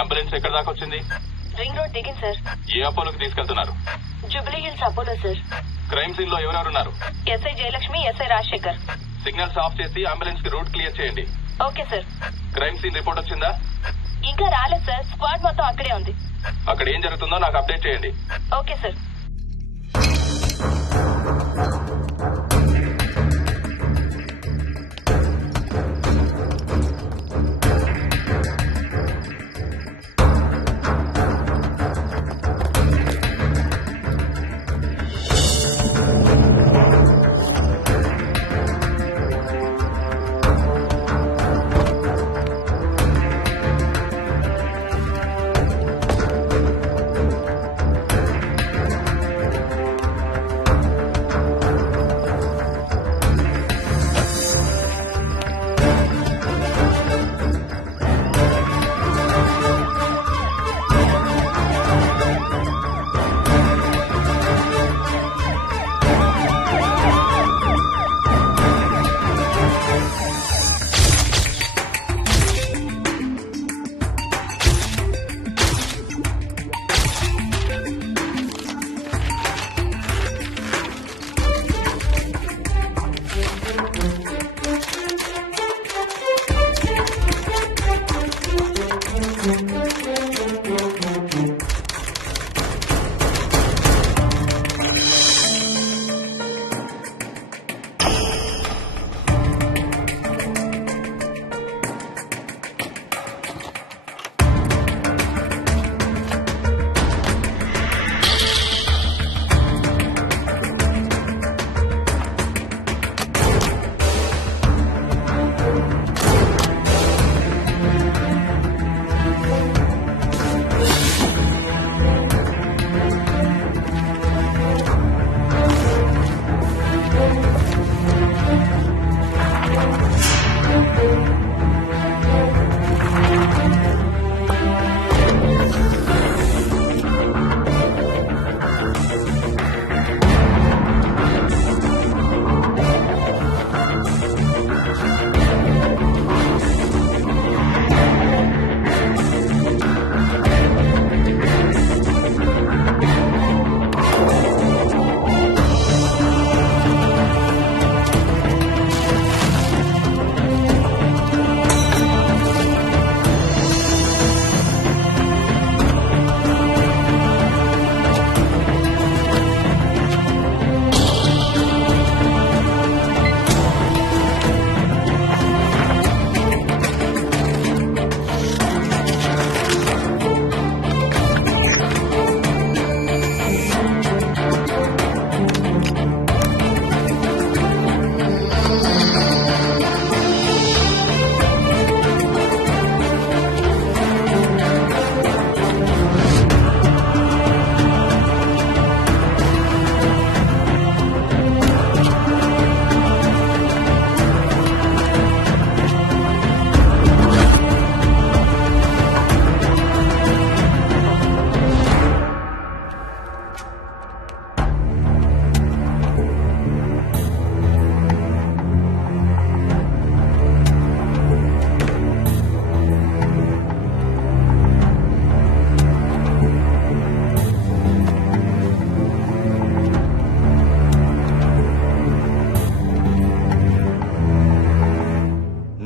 Ambulance ఎక్కడ దాకా వచ్చింది? రింగ్ రోడ్ దిగింది సార్. ఏ అపోలోకి తీసుకెళ్తున్నారు? Jubilee Hills Apollo sir. Crime scene లో ఎవరెవరున్నారు? SI Jayalakshmi, SI Rajasekhar. Signals off చేసి అంబులెన్స్ కి రూట్ క్లియర్ చేయండి. Okay sir. Crime scene report వచ్చిందా? ఇంకా రాలేదు సార్. స్క్వాడ్ మొత్తం అక్కడే ఉంది. అక్కడ ఏం జరుగుతుందో నాకు అప్డేట్ చేయండి. Okay sir.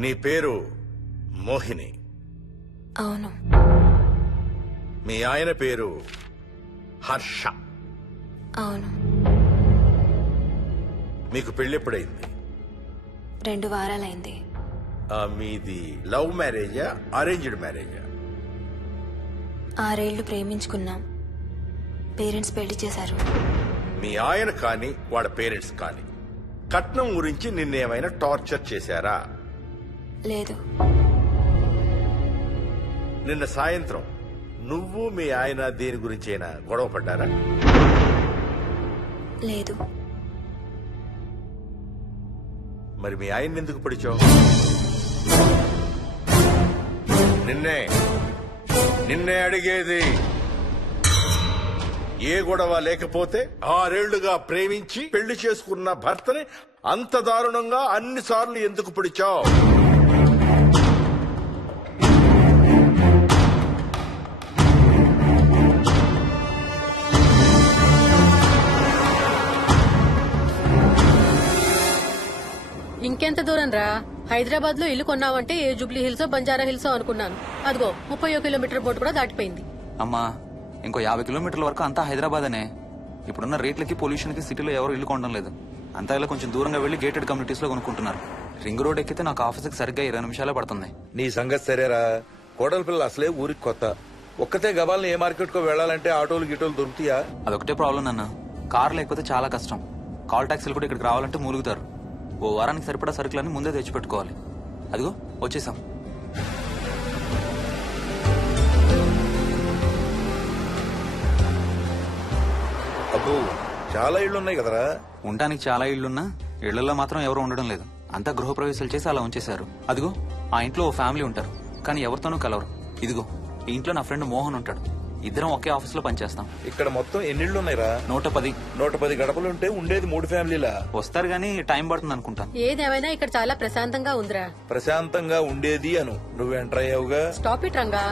నీ పేరు మోహిని? అవును. మీ ఆయన పేరు హర్ష? అవును. మీకు పెళ్ళెప్పుడైంది? 2 వారాలైంది. మీది లవ్ మ్యారేజా అరేంజ్డ్ మ్యారేజా? 6 ఏళ్లు ప్రేమించుకున్నాం. పేరెంట్స్ పెళ్లి చేశారు. మీ ఆయన కానీ వాళ్ళ పేరెంట్స్ కానీ కట్నం గురించి నిన్నేమైనా టార్చర్ చేశారా? లేదు. నిన్న సాయంత్రం నువ్వు మీ ఆయన దేని గురించైనా గొడవ పడ్డారా? లేదు. మరి మీ ఆయన ఎందుకు పిడిచావు? నిన్నే అడిగేది. ఏ గొడవ లేకపోతే 6 ఏళ్లుగా ప్రేమించి పెళ్లి చేసుకున్న భర్తని అంత దారుణంగా అన్నిసార్లు ఎందుకు పిడిచావు? దూరం రా. హైదరాబాద్ లో ఇల్లు కొన్నావంటే ఏ జూబ్లీ హిల్స్ బంజారా హిల్స్ అనుకున్నాను. అదిగో 31 కిలోమీటర్ బోర్డు కూడా దాటిపోయింది. అమ్మా ఇంకో 50 కిలోమీటర్ల వరకు అంతా హైదరాబాద్ అనే. ఇప్పుడున్న రేట్లకి పొల్యూషన్ కి సిటీలో ఎవరు ఇల్లు కొనడం లేదు. అంతా ఇలా కొంచెం దూరంగా వెళ్లి గేటెడ్ కమ్యూనిటీస్ లో కొనుక్కుంటున్నారు. రింగ్ రోడ్ ఎక్కితే నాకు ఆఫీస్కి సరిగ్గా 20 నిమిషాలే పడుతుంది. నీ సంగతి సరేరా, కోడల పిల్ల అసలే ఊరికి కొత్త. ఒక్కతే గబాల్ని ఏ మార్కెట్ కో వెళ్లాలంటే ఆటోలు గిటోలు దొరుకుతాయా? అదొకటే ప్రాబ్లం నాన్న. కార్ లేకపోతే చాలా కష్టం. కాల్ టాక్సీలు కూడా ఇక్కడికి రావాలంటే మూలుగుతారు. ఓ వారానికి సరిపడా సరుకులన్నీ ముందే తెచ్చిపెట్టుకోవాలి. అదిగో వచ్చేసాం. అబ్బో చాలా ఇళ్లు ఉన్నాయి కదరా. ఉండటానికి చాలా ఇళ్లున్నా ఇళ్లలో మాత్రం ఎవరు ఉండడం లేదు. అంతా గృహప్రవేశాలు చేసి అలా ఉంచేశారు. అదిగో ఆ ఇంట్లో ఓ ఫ్యామిలీ ఉంటారు, కానీ ఎవరితోనూ కలవరు. ఇదిగో ఈ ఇంట్లో నా ఫ్రెండ్ మోహన్ ఉంటాడు. ఇద్దరం ఒకే ఆఫీస్ లో పనిచేస్తాం. ఇక్కడ మొత్తం ఎన్ని ఇళ్లు ఉన్నాయిరా? 110. 110 గడపలుంటే ఉండేది 3 ఫ్యామిలీలా. వస్తారు గానీ టైం పడుతుంది అనుకుంటాను. ఏదేమైనా ఇక్కడ చాలా ప్రశాంతంగా ఉందిరా. ప్రశాంతంగా ఉండేది అను, నువ్వు ఎంటర్ అయ్యావుగా. Stop it Ranga.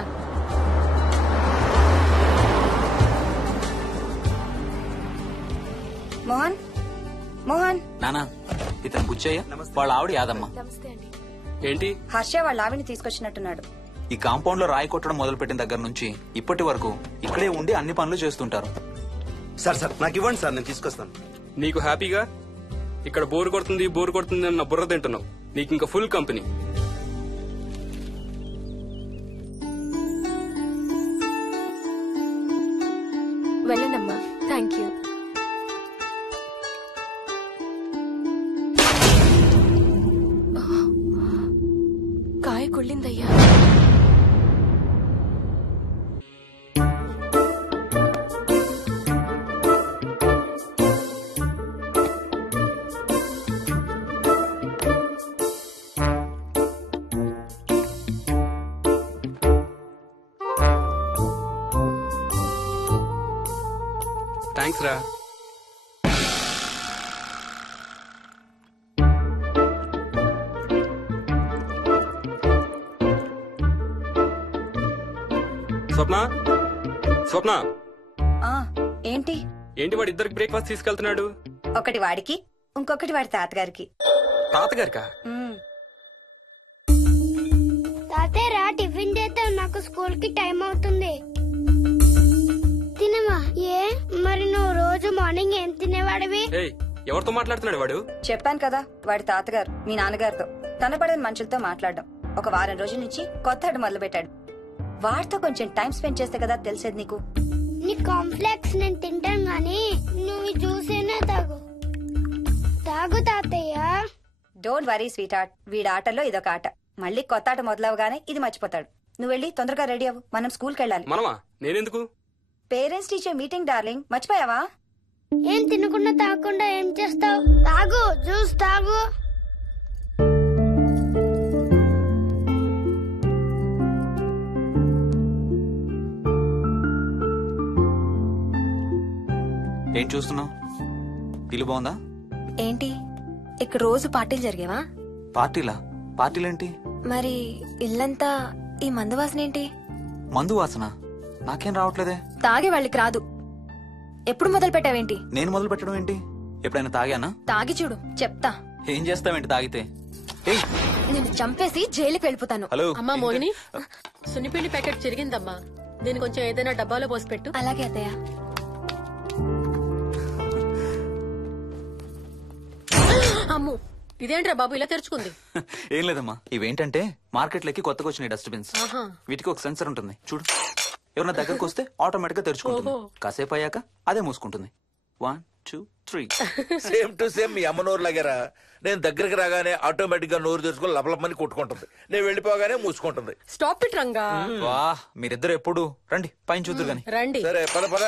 మోహన్ మోహన్ నానా ఇతను బుచ్చయ్య, వాళ్ళ ఆవిడ యాదమ్మ. ఏంటి? హర్ష వాళ్ళ ఆవిని తీసుకొచ్చినట్టున్నాడు. ఈ కాంపౌండ్ లో రాయి కొట్టడం మొదలుపెట్టిన దగ్గర నుంచి ఇప్పటి వరకు ఇక్కడే ఉండి అన్ని పనులు చేస్తుంటారు. సార్ నాకు ఇవ్వండి సార్, నేను తీసుకొస్తాను. నీకు హ్యాపీగా ఇక్కడ బోర్ కొడుతుంది అన్న బుర్ర తింటున్నావు. నీకు ఇంకా ఫుల్ కంపెనీ. వెళ్ళండమ్మా. Thank you. కాయ కుళ్ళిందయ్యా. థ్యాంక్స్ రా. స్వప్న ఆ ఏంటి ఏంటి వాడు ఇద్దరికి బ్రేక్ఫాస్ట్ తీసుకెళ్తున్నాడు? ఒకటి వాడికి, ఇంకొకటి వాడి తాతగారికి. తాతగారికా? తాతయ్య టిఫిన్ చేస్తే నాకు స్కూల్ కి టైం అవుతుంది. తినమా? ఏ మరి నువ్వు రోజు మార్నింగ్ ఏం తినేవాడివి? ఎవరితో మాట్లాడుతున్నాడు వాడు? చెప్పాను కదా, వాడి తాతగారు మీ నాన్నగారితో కనపడని మనుషులతో మాట్లాడడం. ఒక వారం రోజుల నుంచి కొత్త ఆట మొదలు పెట్టాడు. వాడితో కొంచెం టైం స్పెండ్ చేస్తే కదా తెలిసేది నీకు. నీ కాంప్లెక్స్ నేను తింటాను గానీ నువ్వు జ్యూసేనే తాగు తాతయ్య. డోంట్ వరీ స్వీట్ హార్ట్, వీడి ఆటల్లో ఇదొక ఆట. మళ్ళీ కొత్త ఆట మొదలవగానే ఇది మర్చిపోతాడు. నువ్వు వెళ్ళి తొందరగా రెడీ అవ్వు, మనం స్కూల్కి వెళ్ళాలి. మనమా? నేనెందుకు? పేరెంట్స్ టీచర్ మీటింగ్ డార్లింగ్, మర్చిపోయావా? ఏం తినకుండా తాగకుండా ఏం చేస్తావు? తాగు, జ్యూస్ తాగు. ఏం చూస్తున్నావు? ఇల్లు బాగుందా? ఏంటి ఇక్కడ రోజు పార్టీలు జరిగేవా? పార్టీలేంటి? మరి ఇల్లంతా ఈ మందు వాసన ఏంటి? మందు వాసన నాకేం రావట్లేదే. తాగే వాళ్ళకి రాదు. ఎప్పుడు మొదలు పెట్టావేంటి? నేను మొదలు పెట్టడం ఏంటి? ఎప్పుడైనా తాగానా? తాగి చూడు, చెప్తా. ఏం చేస్తావేంటి తాగితే? నేను చంపేసి జైలుకి వెళ్ళిపోతాను. హలో అమ్మా మోహిని, సున్నిపిండి ప్యాకెట్ చిరిగిందమ్మా. దీని కొంచెం ఏదైనా డబ్బాలో పోసి పెట్టు. అలాగే అత్తయ్య. అమ్ము, ఇదేంట్రా బాబు ఇలా తెరుచుకుంది? ఏం లేదమ్మా, ఇవేంటంటే మార్కెట్లోకి కొత్తగా వచ్చిన డస్ట్బిన్స్. ఆహా. వీటికి ఒక సెన్సర్ ఉంటుంది చూడు. ఎవరైనా దగ్గరకు వస్తే ఆటోమేటిక్ గా తెరుచుకుంటుంది. కాసేపు అయ్యాక అదే మూసుకుంటుంది. 1 2 3. సేమ్ టు సేమ్ మీ అమ్మ నోరు లాగారా. నేను దగ్గరికి రాగానే ఆటోమేటిక్ గా నోరు తెరుచుకొని లపలపని కొట్టుకుంటుంది. నేను వెళ్ళిపోగానే మూసుకుంటుంది. Stop it Ranga. వా, మీరిద్దరు ఎప్పుడు రండి పైన చూద్దరు గాని. రండి. సరే పద పద.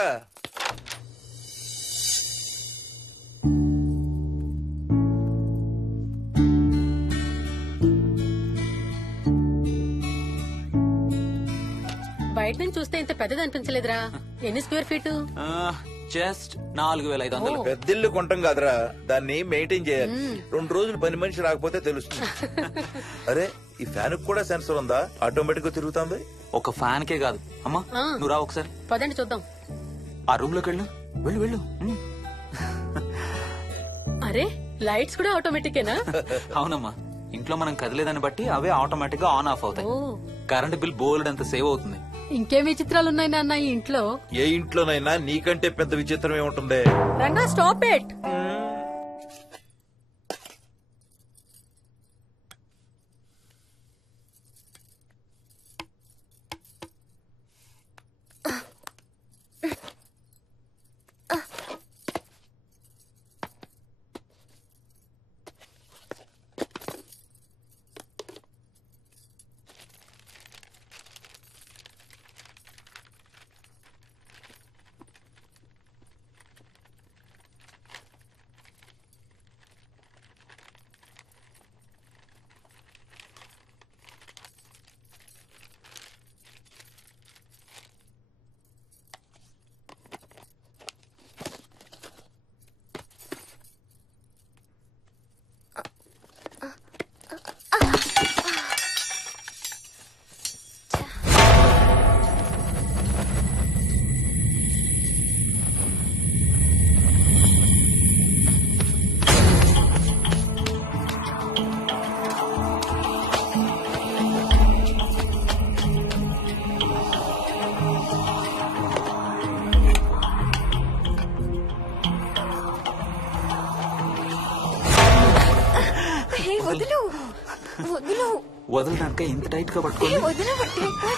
బయట నుంచి చూస్తే ఇంత పెద్దది అనిపించలేదురా. ఎన్ని స్క్వేర్ ఫీట్? జస్ట్ 4500. పెద్దిల్లు కొంటాం కాదురా, దాన్ని మెయింటైన్ చేయాలి. 2 రోజులు పని మనిషి రాకపోతే తెలుస్తుంది. అరే ఈ ఫ్యాన్ కూడా సెన్సర్ ఉందా? ఆటోమేటిక్ గా తిరుగుతుంది. ఒక ఫ్యాన్ కే కాదు. అమ్మా నువ్వు రా ఒకసారి. పదండి చూద్దాం. ఆ రూమ్ లోకి వెళ్ళు. అరే లైట్స్ కూడా ఆటోమేటికేనా? అవునమ్మా, ఇంట్లో మనం కదిలేదాన్ని బట్టి అవే ఆటోమేటిక్ గా ఆన్ ఆఫ్ అవుతాయి. ఓ కరెంట్ బిల్ బోల్డ్ అంత సేవ్ అవుతుంది. ఇంకేం విచిత్రాలు ఉన్నాయి నాన్న ఈ ఇంట్లో. ఏ ఇంట్లోనైనా నీకంటే పెద్ద విచిత్రం ఏముంటుంది? Ranga stop it. వదలడానిక ఇంత టైట్ గా పట్టుకోండి.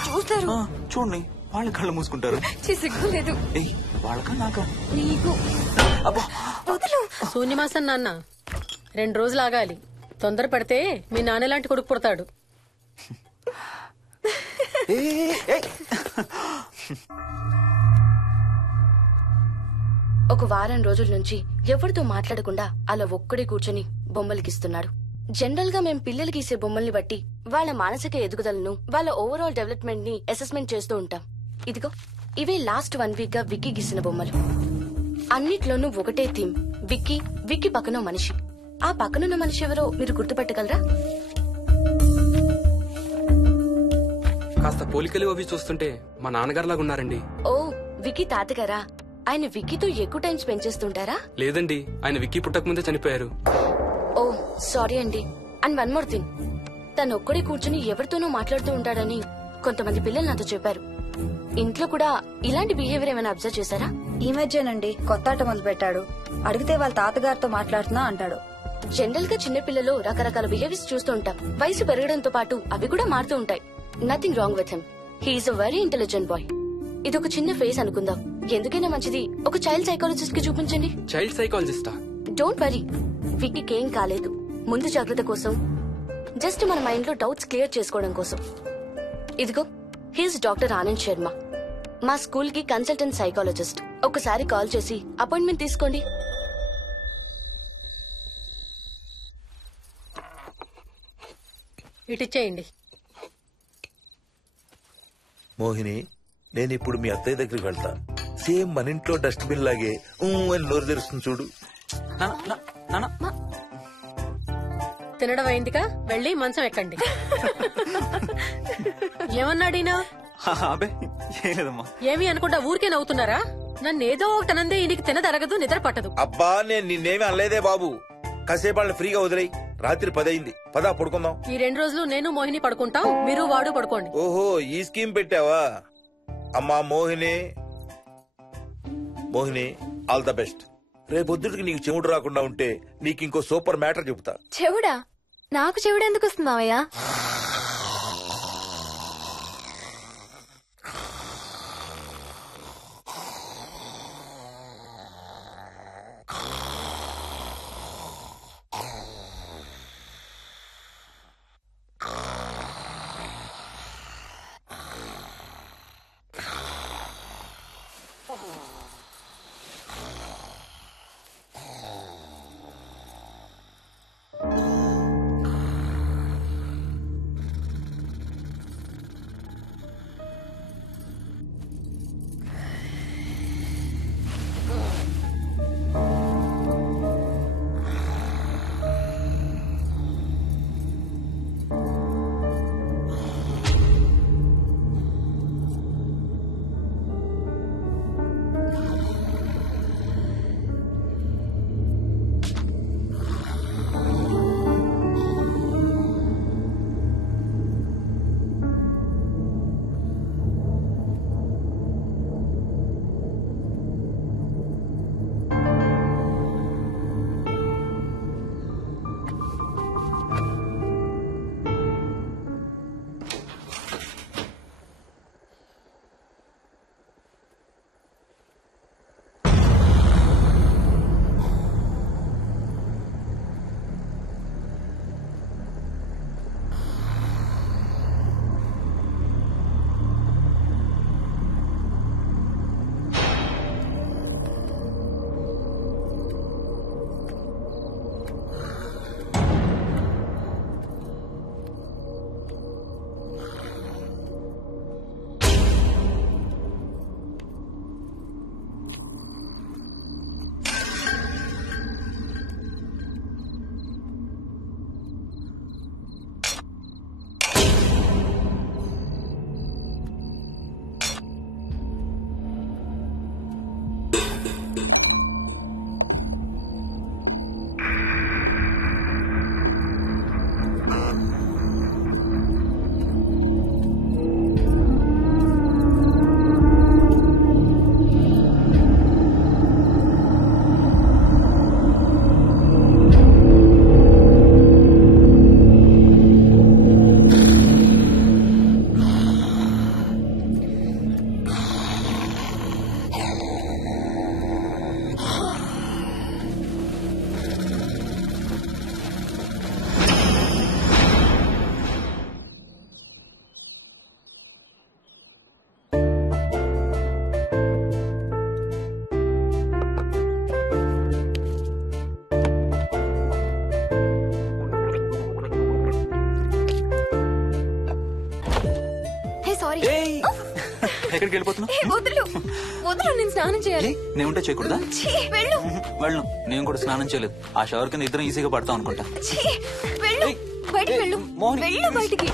చూస్తారు. చూడండి వాళ్ళ కళ్ళు మూసుకుంటారు. సిగ్గులేదు వాళ్ళకా నాకా? నీకు. అబ్బా శూన్యమాసం నాన్న 2 రోజులు ఆగాలి. తొందర పడితే మీ నాన్న లాంటి కొడుకు పుడతాడు. ఒక వారం రోజుల నుంచి ఎవరితో మాట్లాడకుండా అలా ఒక్కడే కూర్చొని బొమ్మలు గీస్తున్నాడు. జనరల్ గా మేం పిల్లలు గీసే బొమ్మల్ని బట్టి వాళ్ళ మానసిక ఎదుగుదలను, వాళ్ళ ఓవరాల్ డెవలప్మెంట్ ని అసెస్మెంట్ చేస్తూ ఉంటాం. ఇదిగో ఇవే లాస్ట్ 1 వీక్ గా విక్కీ గీసిన బొమ్మలు. అన్నిట్లోనూ ఒకటే థీమ్, విక్కీ, విక్కీ పక్కన మనిషి. ఆ పక్కనున్న మనిషి ఎవరో మీరు గుర్తుపట్టగలరా? కాస్త పోలికలు అవి చూస్తుంటే మా నాన్నగారులాగా ఉన్నారండి. ఓ విక్కీ తాతగారా? ఆయన విక్కీతో ఎక్కువ టైం స్పెండ్ చేస్తుంటారా? లేదండి, ఆయన విక్కీ పుట్టక ముందే చనిపోయారు. ఓ సారీ అండి. అండ్ 1 మోర్ థింగ్, తను ఒక్కడే కూర్చుని ఎవరితోనూ మాట్లాడుతూ ఉంటాడని కొంతమంది పిల్లలు నాతో చెప్పారు. ఇంట్లో కూడా ఇలాంటి బిహేవియర్ ఏమైనా అబ్జర్వ్ చేశారా? ఈ మధ్యనండి కొత్త ఆట మొదలు పెట్టాడు. అడిగితే వాళ్ళ తాతగారితో మాట్లాడుతున్నా అంటాడు. జనరల్ గా చిన్న పిల్లలు రకరకాల బిహేవియర్స్ చూస్తూ ఉంటాం. వయసు పెరగడంతో పాటు అవి కూడా మారుతూ ఉంటాయి. Nothing wrong with him. He's a very intelligent boy. ఇదొక చిన్న ఫేస్ అనుకుందాం. ఎందుకైనా మంచిది ఒక చైల్డ్ సైకాలజిస్ట్ కి చూపించండి. చైల్డ్ సైకాలజిస్టా? డోంట్ వరీ, విక్కీకి ఏం కాలేదు. ముందు జాగ్రత్త కోసం, జస్ట్ మన మైండ్ లో డౌట్స్ క్లియర్ చేసుకోవడం కోసం. ఇదిగో హీస్ డాక్టర్ ఆనంద్ శర్మ, మా స్కూల్ కి కన్సల్టెంట్ సైకాలజిస్ట్. ఒకసారి కాల్ చేసి అపాయింట్మెంట్ తీసుకోండి. ఇటిచ్చేయండి. మోహిని, నేను ఇప్పుడు మీ అత్తయ్య దగ్గరికి వెళ్తా. సేమ్ మన ఇంట్లో డస్ట్ బిన్ లాగే అని నోరు తెరుస్తుంది చూడు. తినడం అయిందిగా, వెళ్ళి మంచం ఎక్కండి. ఏమన్నాడీనా? అబ్బే ఏం లేదమ్మా. ఏమి అనుకుంటా ఊరికే నవ్వుతున్నారా? నన్ను ఏదో ఒకటి అనందే ఈయనకి తినదరగదు, నిద్ర పట్టదు. అబ్బా నేను నిన్నేమి అనలేదే బాబు. కాసేపు వాళ్ళని ఫ్రీగా వదిలేయి. రాత్రి 10 అయింది, పదా పడుకుందాం. ఈ 2 రోజులు నేను మోహిని పడుకుంటాం, మీరు వాడు పడుకోండి. ఓహో ఈ స్కీమ్ పెట్టావా? అమ్మా Mohini, Mohini all the best. రేపొద్దుటికి నీకు చెవుడు రాకుండా ఉంటే నీకు ఇంకో సూపర్ మ్యాటర్ చెబుతా. చెవుడా? నాకు చెవుడు ఎందుకు వస్తుంది మావయ్య? ఎక్కడికి వెళ్ళిపోతున్నావు? వదులు వదులు, నేను స్నానం చేయాలి. నేను ఉంటే చేయకూడదా? వెళ్ళు. వెళ్ళను, నేను కూడా స్నానం చేయలేదు. ఆ షవర్ కింద ఇద్దరం ఈజీగా పడతాం అనుకుంటా. వెళ్ళు, బయటికి వెళ్ళు. మోహిని. వెళ్ళు బయటికి.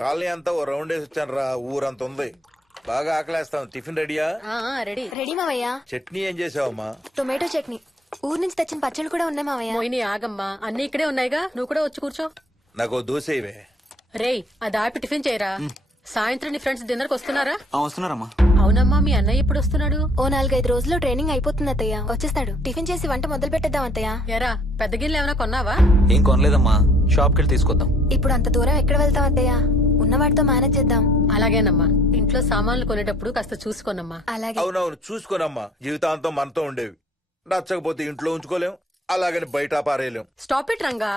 కాలనీ అంతా ఓ రౌండ్ వేసి వచ్చాను రా. ఊరంత ఉంది. బాగా ఆకలేస్తాం. టిఫిన్ రెడీయా? రెడీ. రెడీ మావయ్య. చట్నీ ఏం చేసావమ్మా? టొమాటో చట్నీ. ఊరు నుంచి తెచ్చిన పచ్చళ్ళు కూడా ఉన్నాయి మావయ్య. మోహిని ఆగమ్మా, అన్ని ఇక్కడే ఉన్నాయిగా, నువ్వు కూడా వచ్చి కూర్చో. నాకు దోశ ఇవే. రేయ్, అది ఆపి టిఫిన్ చేయరా. సాయంత్రం నీ ఫ్రెండ్స్ డిన్నర్ కి వస్తున్నారా? వస్తున్నారమ్మా. అవునమ్మా, మీ అన్నయ్య ఎప్పుడు వస్తున్నాడు? ఓ 4-5 రోజుల్లో ట్రైనింగ్ అయిపోతుంది అత్తయ్య, వచ్చేస్తాడు. టిఫిన్ చేసి వంట మొదలు పెట్టేద్దాం అత్తయ్య. ఎరా, పెద్ద గిన్నెలు ఏమైనా కొన్నావా? ఏం కొనలేదమ్మా, షాప్ కెళ్ళి తీసుకొద్దాం. ఇప్పుడు అంత దూరం ఎక్కడ వెళ్తాం అత్తయ్య? ఉన్న వాటితో మేనేజ్ చేద్దాం. అలాగేనమ్మా, ఇంట్లో సామాన్లు కొనేటప్పుడు కాస్త చూసుకోనమ్మా. అలాగే. అవునవును, చూసుకోనమ్మా. జీవితాంతం మనతో ఉండేవి. నచ్చకపోతే ఇంట్లో ఉంచుకోలేం, అలాగని బయట పారేయలేం. Stop it Ranga.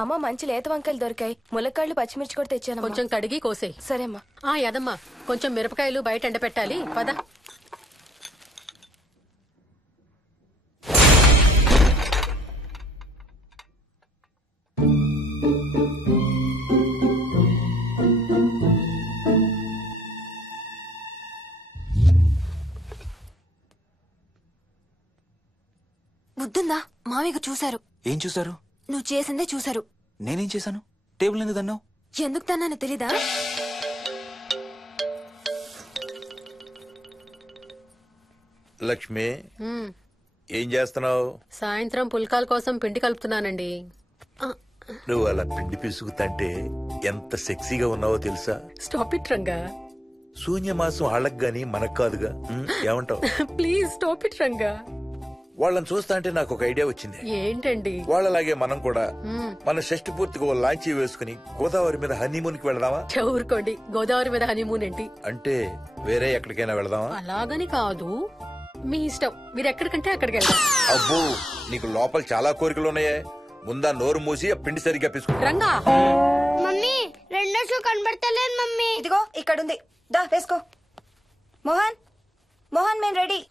అమ్మ, మంచి లేత వంకాయలు దొరికాయి. ములక్కాళ్ళు, పచ్చిమిర్చి కూడా తెచ్చాను. కొంచెం కడిగి కోసేయ్. సరేమ్మా. యదమ్మా, కొంచెం మిరపకాయలు బయట ఎండపెట్టాలి. పద. బుద్ధుందా? మామయ్యకు చూశారు. ఏం చూసారు? నువ్వు చేసిందే చూశారు. నేనేం చేశాను? టేబుల్ ఎందుకు అన్నావు? ఎందుకు తన్నాను తెలీదా? లక్ష్మి, ఏం చేస్తున్నావు? సాయంత్రం పుల్కాల కోసం పిండి కలుపుతున్నానండి. నువ్వు అలా పిండి పిసుకుతంటే ఎంత సెక్సీగా ఉన్నావో తెలుసా? Stop it Ranga. శూన్యమాసం వాళ్ళకి గాని మనకు కాదుగా. ఏమంటావు? Please stop it Ranga. వాళ్ళని చూస్తా అంటే నాకు ఒక ఐడియా వచ్చింది. ఏంటండి? వాళ్ళలాగే మనం కూడా మన షష్టి పూర్తిగా ఓ లాంచీ వేసుకుని గోదావరి మీద హనీమూన్ కి వెళదామా? ఊరుకోండి, గోదావరి మీద హనీమూన్ ఏంటి? అంటే వేరే ఎక్కడికైనా వెళదామా? అలాగని కాదు, మీ ఇష్టం. మీరు ఎక్కడికంటే అక్కడికి వెళ్దాం. అబ్బో, నీకు లోపల చాలా కోరికలు ఉన్నాయే. ముందా నోరు మూసి ఆ పిండి సరిగ్గా పిసుకు. రంగా. మమ్మీ, రెండో షూ కనబడతలేదు మమ్మీ. ఇదిగో ఇక్కడుంది, దా వేసుకో. మోహన్, మోహన్, మేము రెడీ.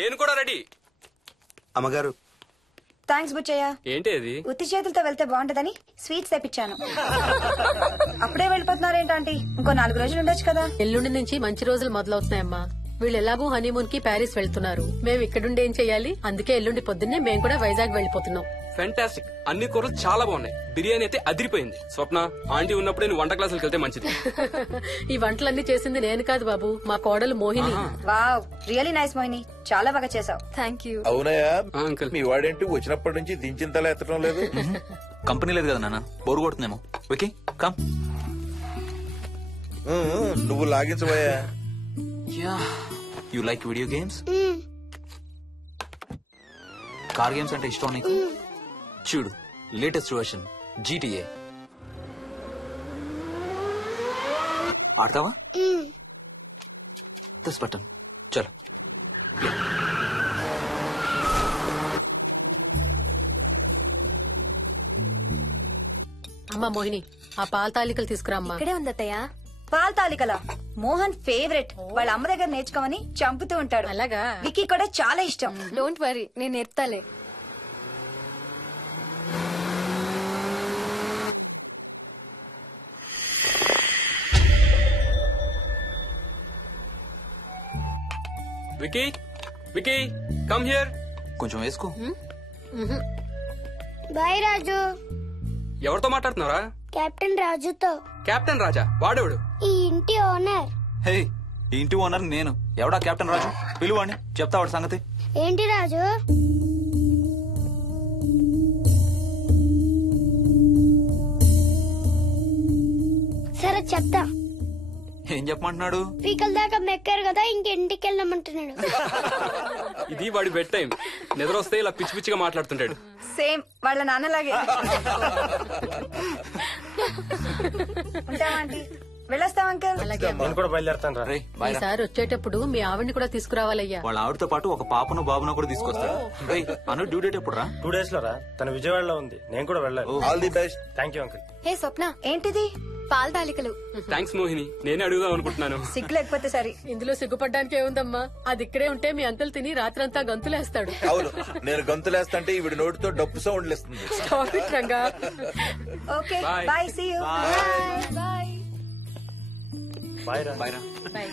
నేను కూడా రెడీ. అమ్మగారు. థ్యాంక్స్ బుచ్చయ్య. ఏంటి అది? ఉత్తి చేతులతో వెళ్తే బాగుంటదని స్వీట్స్ తెప్పించాను. అప్పుడే వెళ్ళిపోతున్నారేంటంటీ? ఇంకో 4 రోజులు ఉండొచ్చు కదా. ఎల్లుండి నుంచి మంచి రోజులు మొదలవుతున్నాయమ్మా. వీళ్ళు ఎలాగూ హనీమూన్ కి ప్యారిస్ వెళ్తున్నారు. మేము ఇక్కడుండి ఏం చెయ్యాలి? అందుకే ఎల్లుండి పొద్దున్నే మేము కూడా వైజాగ్ వెళ్ళిపోతున్నాం. ఫెంటాస్టిక్. అన్ని కూరలు చాలా బాగున్నాయి. బిర్యానీ అయితే అదిరిపోయింది. స్వప్న, ఆంటీ ఉన్నప్పుడే నువ్వు వంట క్లాసులకు వెళ్తే మంచిది. ఈ వంటలన్నీ చేసింది నేను కాదు బాబు, మా కోడలు Mohini. Wow, really nice Mohini, చాలా బాగా చేసావు. Thank you. అవునయ్యా, అంకుల్. మీ వాడేంటి వచ్చినప్పటి నుంచి దించింతలా ఎత్తడం లేదు? కంపెనీ లేదు కదా నాన్న, బోరు కొడుతుందేమో. Okay, come. నువ్వు లాగించబోయా? You like video games? Car games అంటే ఇష్టం నీకు? చూడు, లేటెస్ట్ వర్షన్ GTA. ఆడతావా? This button. చలో. అమ్మా మోహిని, ఆ పాల తాలికలు తీసుకురామ్మా. ఇక్కడే ఉంది అత్తయ్య. పాల తాలికల మోహన్ ఫేవరెట్. వాళ్ళ అమ్మ దగ్గర నేర్చుకోమని చంపుతూ ఉంటాడు. అలాగా? వికీ కూడా చాలా ఇష్టం. డోంట్ వరీ, నేను నేర్పుతాలే. Vicky, Vicky, come here. కొంచెం వేసుకో. బాయ్ రాజు. ఎవరితో మాట్లాడుతున్నారా? కెప్టెన్ రాజుతో. కెప్టెన్ రాజా? వాడేవాడు? ఈ ఇంటి ఓనర్. హే, ఈ ఇంటి ఓనర్ నేను. ఎవడా కెప్టెన్ రాజు? పిలువాడిని, చెప్తా వాడి సంగతి. ఏంటి రాజు? సరే చెప్తా. ఏం చెప్పమంటున్నాడు? పీకల దాకా మెక్కారు కదా, ఇంటికి వెళ్ళమంటున్నాడు. ఇది వాడి బెడ్ టైం. నిద్ర వస్తే ఇలా పిచ్చి పిచ్చిగా మాట్లాడుతుంటాడు. సేమ్ వాళ్ళ నాన్నలాగే. ఉంటావా ఆంటీ? వెళ్ళొస్తాం అంకల్. నేను కూడా బయలుదేరుతాను రా. రేయ్, బాయ్ రా. ఈసారి వచ్చేటప్పుడు మీ ఆవిడ్ని కూడా తీసుకురావాలయ్యా. వాళ్ళ ఆవిడతో పాటు ఒక పాపను బాబును కూడా తీసుకొస్తాడు. రేయ్, అను డ్యూ డేట్ ఎప్పుడు రా? 2 days లో రా. తన విజయవాడలో ఉంది, నేను కూడా వెళ్ళాలి. All the best. Thank you uncle. Hey Swapna, ఏంటిది? పాల తాలికలు. థ్యాంక్స్ మోహిని, నేనే అడుగుదాం అనుకుంటున్నాను. సిగ్గు లేకపోతే సరే. ఇందులో సిగ్గుపడ్డానికి ఏముందమ్మా? అది ఇక్కడే ఉంటే మీ అంకుల్ తిని రాత్రంతా గంతులేస్తాడు. అవును, నేను గంతులేస్తంటే ఈవిడ నోటితో డప్పు సౌండ్లు ఇస్తుంది. Stop it, Ranga. Okay Bye. Bye, see you. Bye. Bye రా. బాయ్ రా. Bye.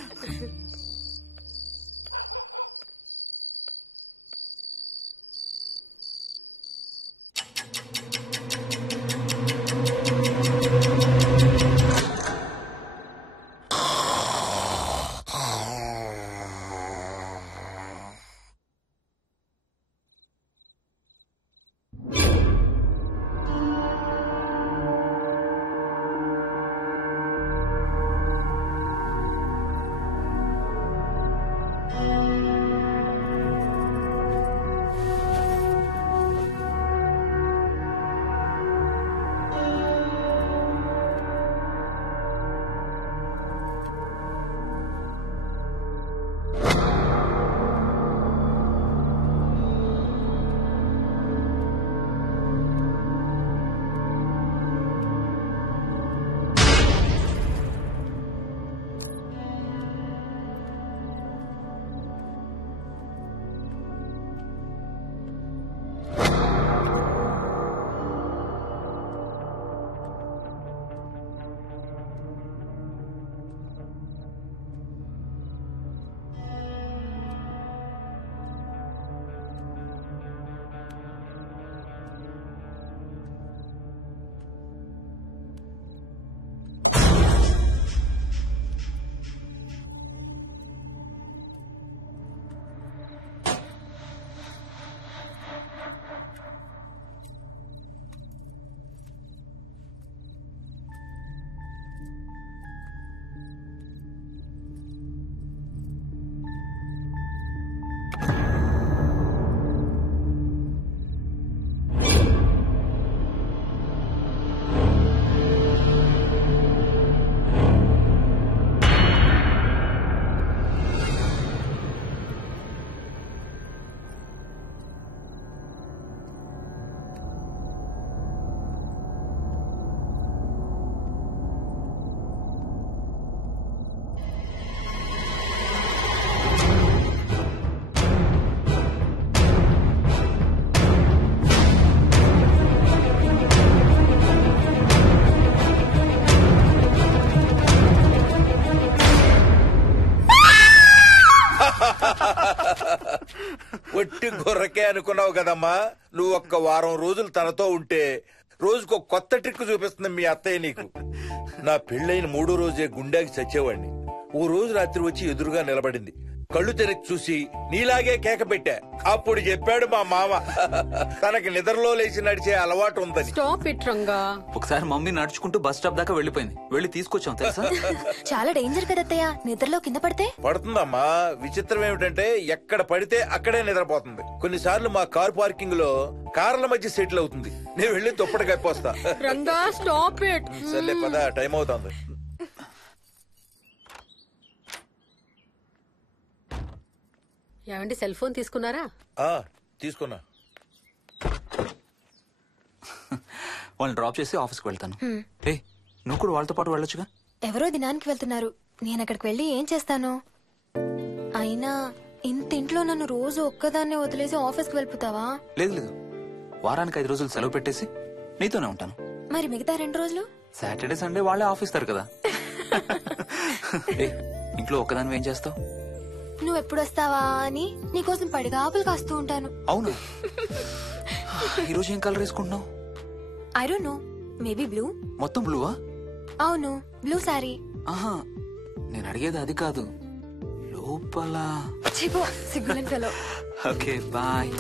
ఒట్టి గొర్రకే అనుకున్నావు కదమ్మా. నువ్వు ఒక్క వారం రోజులు తనతో ఉంటే రోజుకు కొత్త ట్రిక్ చూపిస్తుంది మీ అత్తయ్య నీకు. నా పెళ్ళైన 3వ రోజే గుండెకి చచ్చేవాడిని. ఓ రోజు రాత్రి వచ్చి ఎదురుగా నిలబడింది. కళ్ళు తెరిచి చూసి నీలాగే కేక పెట్టా. అప్పుడు చెప్పాడు మా మామ తనకి నిద్రలో లేచి నడిచే అలవాటు ఉందని. Stop it, Ranga. ఒకసారి మమ్మీ నడుచుకుంటూ బస్ స్టాప్ దాకా వెళ్ళిపోయింది. వెళ్ళి తీసుకొచ్చాం తెలుసా. చాలా డేంజర్ కదా అత్తయ్య, నిద్రలో కింద పడితే. పడుతుందమ్మా. విచిత్రం ఏమిటంటే ఎక్కడ పడితే అక్కడే నిద్రపోతుంది. కొన్నిసార్లు మా కార్ పార్కింగ్ లో కార్ల మధ్య సెటిల్ అవుతుంది. నేను వెళ్ళి దుప్పటి కప్పొస్తా. Ranga, stop it. సర్లే పద, టైం అవుతుంది. ఏమండి సెల్ ఫోన్ తీసుకున్నారా? తీసుకున్నా. వాళ్ళని డ్రాప్ చేసి ఆఫీస్కి వెళ్తాను. ఏ నువ్వు కూడా వాళ్ళతో పాటు వెళ్ళొచ్చుగా. ఎవరో దినానికి వెళ్తున్నారు, నేను అక్కడికి వెళ్ళి ఏం చేస్తాను? అయినా ఇంత ఇంట్లో నన్ను రోజు ఒక్కదాన్నే వదిలేసి ఆఫీస్కి వెళ్ళిపోతావా? లేదు లేదు, వారానికి 5 రోజులు సెలవు పెట్టేసి నీతోనే ఉంటాను. మరి మిగతా 2 రోజులు? సాటర్డే సండే వాళ్ళే ఆఫీస్ తారు కదా. ఏ ఇంట్లో ఒక్కదాని ఏం చేస్తావు? నువ్వు ఎప్పుడు వస్తావా అని నీకోసం పడిగాపులు కాస్తూ ఉంటాను. అవును. ఈరోజు ఏం కలర్ వేసుకుంటున్నావు? I don't know, maybe blue. మొత్తం బ్లూవా? అవును, బ్లూ సారీ. ఆహా, నేను అడిగేది అది కాదు, లోపల. సిగ్గులేని ఫెలో. Okay bye.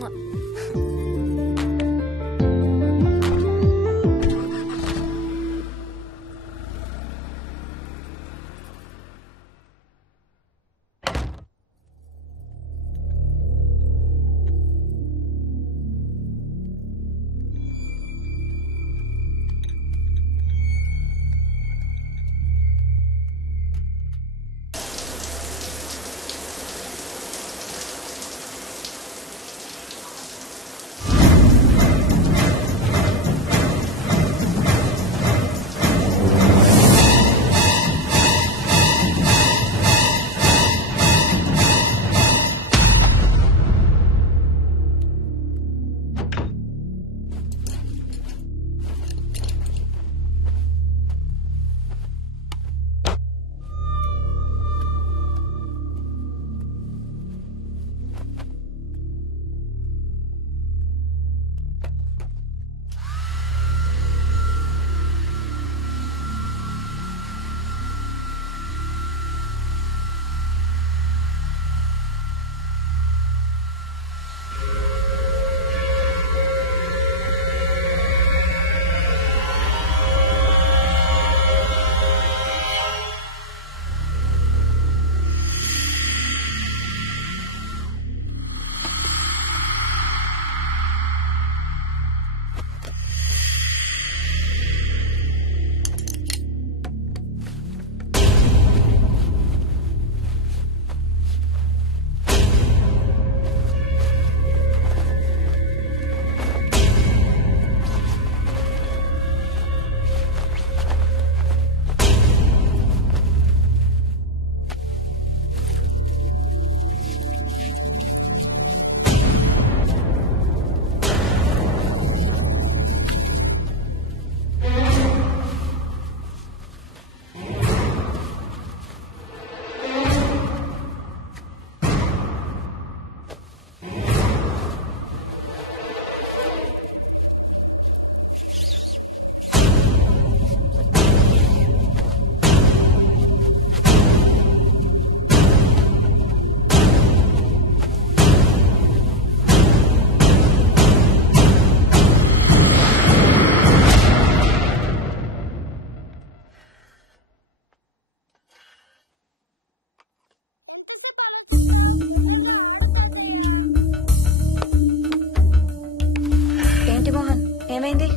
ఏమైంది?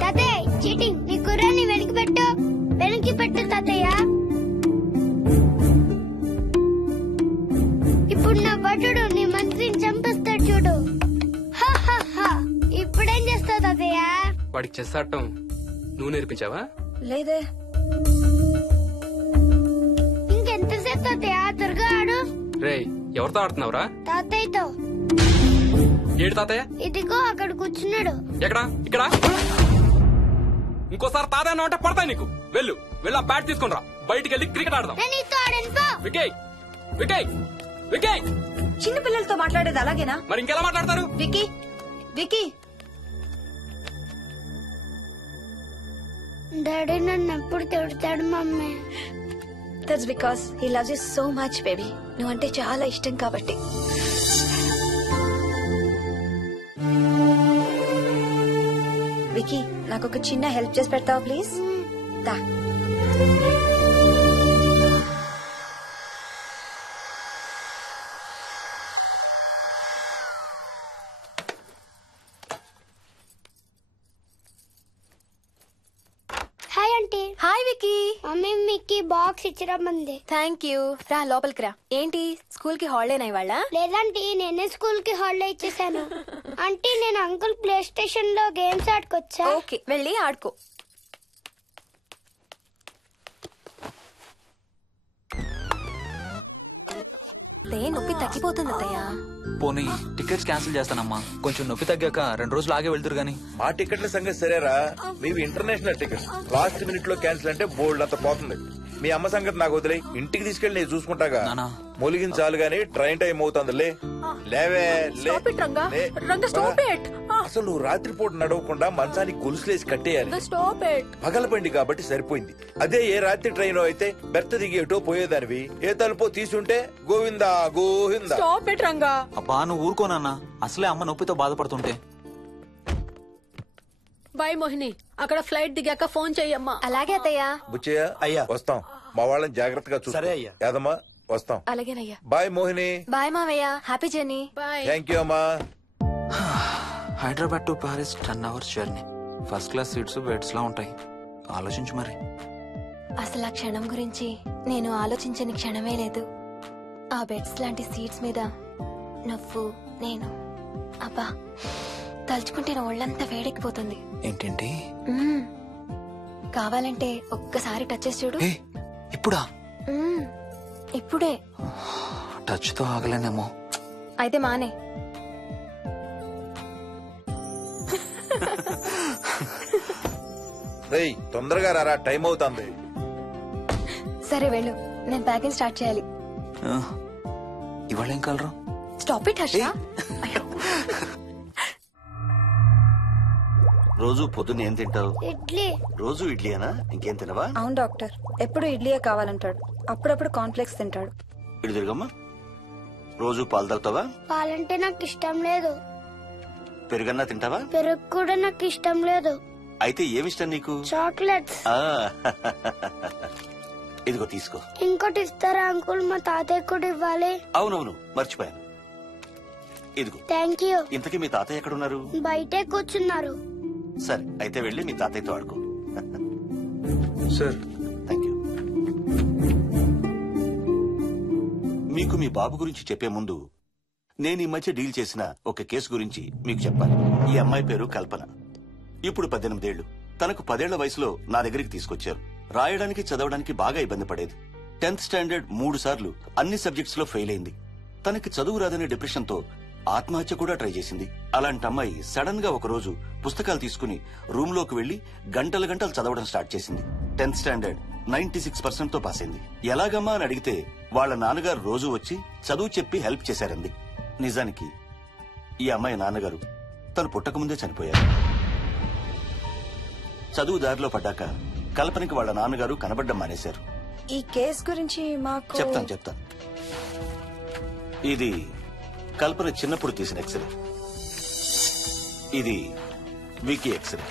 తాతయ్య చీటింగ్, నీ కుర్రాన్ని వెనక్కి పెట్టు, వెనక్కి పెట్టు తాతయ్య. ఇప్పుడు నా భటుడు నీ మంత్రిని చంపేస్తాడు చూడు. ఇప్పుడేం చేస్తావు తాతయ్య? వాడికి చెస్ ఆడటం నువ్వు నేర్పించావా? లేదే. ఇంకెంతసేపు తాతయ్య? త్వరగా ఆడు. రేయ్, ఎవరితో ఆడుతున్నావురా? తాతయ్యతో. ఏడు తాతయ్య? ఇదిగో అక్కడ కూర్చున్నాడు. ఎక్కడా? ఇక్కడ. ఇంకోసారి తాతయ్య అన్నావు అంటే పడతాయి నీకు. వెళ్ళు, వెళ్ళి ఆ బ్యాట్ తీసుకుని రా, బయటికి వెళ్ళి క్రికెట్ ఆడదాం. వికయ్, వికయ్, వికయ్. చిన్న పిల్లలతో మాట్లాడేది అలాగేనా? మరి ఇంకెలా మాట్లాడతారు? Wiki, wiki. డాడీ నన్ను ఎప్పుడు తిడతాడు mummy? That's because he loves you so much baby. నువ్వంటే చాలా ఇష్టం కాబట్టి. వికీ, నాకు ఒక చిన్న హెల్ప్ చేసి పెడతావా ప్లీజ్? దా. Hi aunty. Hi Vicky. Mummy మీకు బాక్స్ ఇచ్చిరమ్మంది. Thank you. రా లోపలికి రా. ఏంటి స్కూల్ కి హాలిడేనా ఇవాళ? లేదంటే నేనే స్కూల్ కి హాలిడే ఇచ్చేసాను. అంటే నేను అంకుల్ ప్లే స్టేషన్ లో గేమ్స్ ఆడుకోవచ్చా? ఓకే, వెళ్ళి ఆడుకో. నొప్పి తగ్గిపోతుంది అత్తయ్య. పోనీ టికెట్స్ క్యాన్సిల్ చేస్తానమ్మా. కొంచెం నొప్పి తగ్గాక 2 రోజులు ఆగే వెళ్తురు గానీ. మా టికెట్ల సంగతి సరేరా, మీవి ఇంటర్నేషనల్ టికెట్స్. లాస్ట్ మినిట్ లో క్యాన్సిల్ అంటే బోల్డ్ అంత పోతుంది. మీ అమ్మ సంగతి నాకు వదిలే, ఇంటికి తీసుకెళ్లి నేను చూసుకుంటాగా. నానా. మొలిగించాలు గాని ట్రైన్ టైం అవుతుంది. లేవే లే. Stop it, Ranga. లే. Ranga, stop it. అసలు నువ్వు రాత్రిపూట నడవకుండా మంచానికి గొలుసులేసి కట్టేయాలి. Stop it. పగలబండి కాబట్టి సరిపోయింది. అదే ఏ రాత్రి ట్రైన్ అయితే బెర్త దిగి ఎటో పోయేదానివి. ఏ తలుపో తీసుంటే Govinda Govinda. Stop it, Ranga. అబ్బా నువ్వు ఊరుకోనన్నా, అసలే అమ్మ నొప్పితో బాధపడుతుంటే. బాయ్ మోహిని, అక్కడ ఫ్లైట్ దిగాక ఫోన్ చెయ్యమ్మా. అలాగే అత్తయ్య. బుచ్చయ్య అయ్యా. వస్తాం. మా వాళ్ళని జాగ్రత్తగా చూసుకో. సరే అయ్యా. యాదమ్మా వస్తాం. అలాగేనయ్యా. బాయ్ మోహిని. బాయ్ మావయ్య. Happy journey. Bye. Thank you అమ్మా. Hyderabad to Paris 10 hours journey. First class seats beds లా ఉంటాయి. ఆలోచించు మరి. అసలు ఆ క్షణం గురించి నేను ఆలోచించని క్షణమే లేదు. ఆ బెడ్స్ లాంటి సీట్స్ మీద నువ్వు నేను, అబ్బా తలుచుకుంటే నా ఒళ్ళంతా వేడెక్కిపోతుంది. ఏంటేంటి? మ్మ్. కావాలంటే ఒక్కసారి టచ్ చేసి చూడు. ఏ ఇప్పుడా? మ్మ్. ఇప్పుడే. టచ్ తో ఆగలేనేమో. అయితే మానే. రేయ్ తొందరగా రారా, టైం అవుతుంది. సరే వెళ్ళు, నేను ప్యాకింగ్ స్టార్ట్ చేయాలి. ఇవాళ ఏం కలరు? Stop it Harsha. రోజు పొద్దున్న ఏం తింటావు? ఇడ్లీ. రోజు ఇడ్లీనా? ఇంకేం తినవా? అవును డాక్టర్, ఎప్పుడు ఇడ్లీయే కావాలంటాడు. అప్పుడప్పుడు కాన్ఫ్లెక్స్ తింటాడు. ఇటు తిరగమ్మా. రోజు పాలు తాగుతావా? పాలంటే నాకు ఇష్టం లేదు. పెరుగన్నా తింటావా? పెరుగు కూడా నాకు ఇష్టం లేదు. అయితే ఏమిష్టం నీకు? చాక్లెట్స్. ఆ, ఇదిగో తీసుకో. ఇంకోటి ఇస్తారా అంకుల్? మా తాతయ్య కూడా ఇవ్వాలి. అవునవును మర్చిపోయాను. ఇదిగో. Thank you. ఇంతకీ మీ తాతయ్య ఎక్కడున్నారు? బయటే కూర్చున్నారు. సరే అయితే వెళ్ళి మీ తాతయ్యతో ఆడుకో. Sir thank you. మీకు మీ బాబు గురించి చెప్పే ముందు నేను ఈ మధ్య డీల్ చేసిన ఒక కేసు గురించి మీకు చెప్పాలి. ఈ అమ్మాయి పేరు కల్పన. ఇప్పుడు 18 ఏళ్లు. తనకు 10 ఏళ్ల వయసులో నా దగ్గరికి తీసుకొచ్చారు. రాయడానికి చదవడానికి బాగా ఇబ్బంది పడేది. 10th స్టాండర్డ్ 3 సార్లు అన్ని సబ్జెక్ట్స్ లో ఫెయిల్ అయింది. తనకి చదువు రాదనే డిప్రెషన్ తో ఆత్మహత్య కూడా ట్రై చేసింది. అలాంటి అమ్మాయి సడన్ గా ఒక రోజు పుస్తకాలు తీసుకుని రూమ్ లోకి వెళ్లి గంటలు గంటలు చదవడం స్టార్ట్ చేసింది. 10th స్టాండర్డ్ 96% తో పాస్ అయింది. ఎలాగమ్మా అని అడిగితే వాళ్ళ నాన్నగారు రోజు వచ్చి చదువు చెప్పి హెల్ప్ చేశారంది. నిజానికి ఈ అమ్మాయి నాన్నగారు తను పుట్టకముందే చనిపోయారు. చదువు దారిలో పడ్డాక కల్పనకి వాళ్ళ నాన్నగారు కనబడ్డం మానేశారు. ఈ కేస్ గురించి మాకు చెప్తాను. ఇది కల్పన చిన్నప్పుడు తీసిన ఎక్స్రే. ఇది వికీ ఎక్స్రే.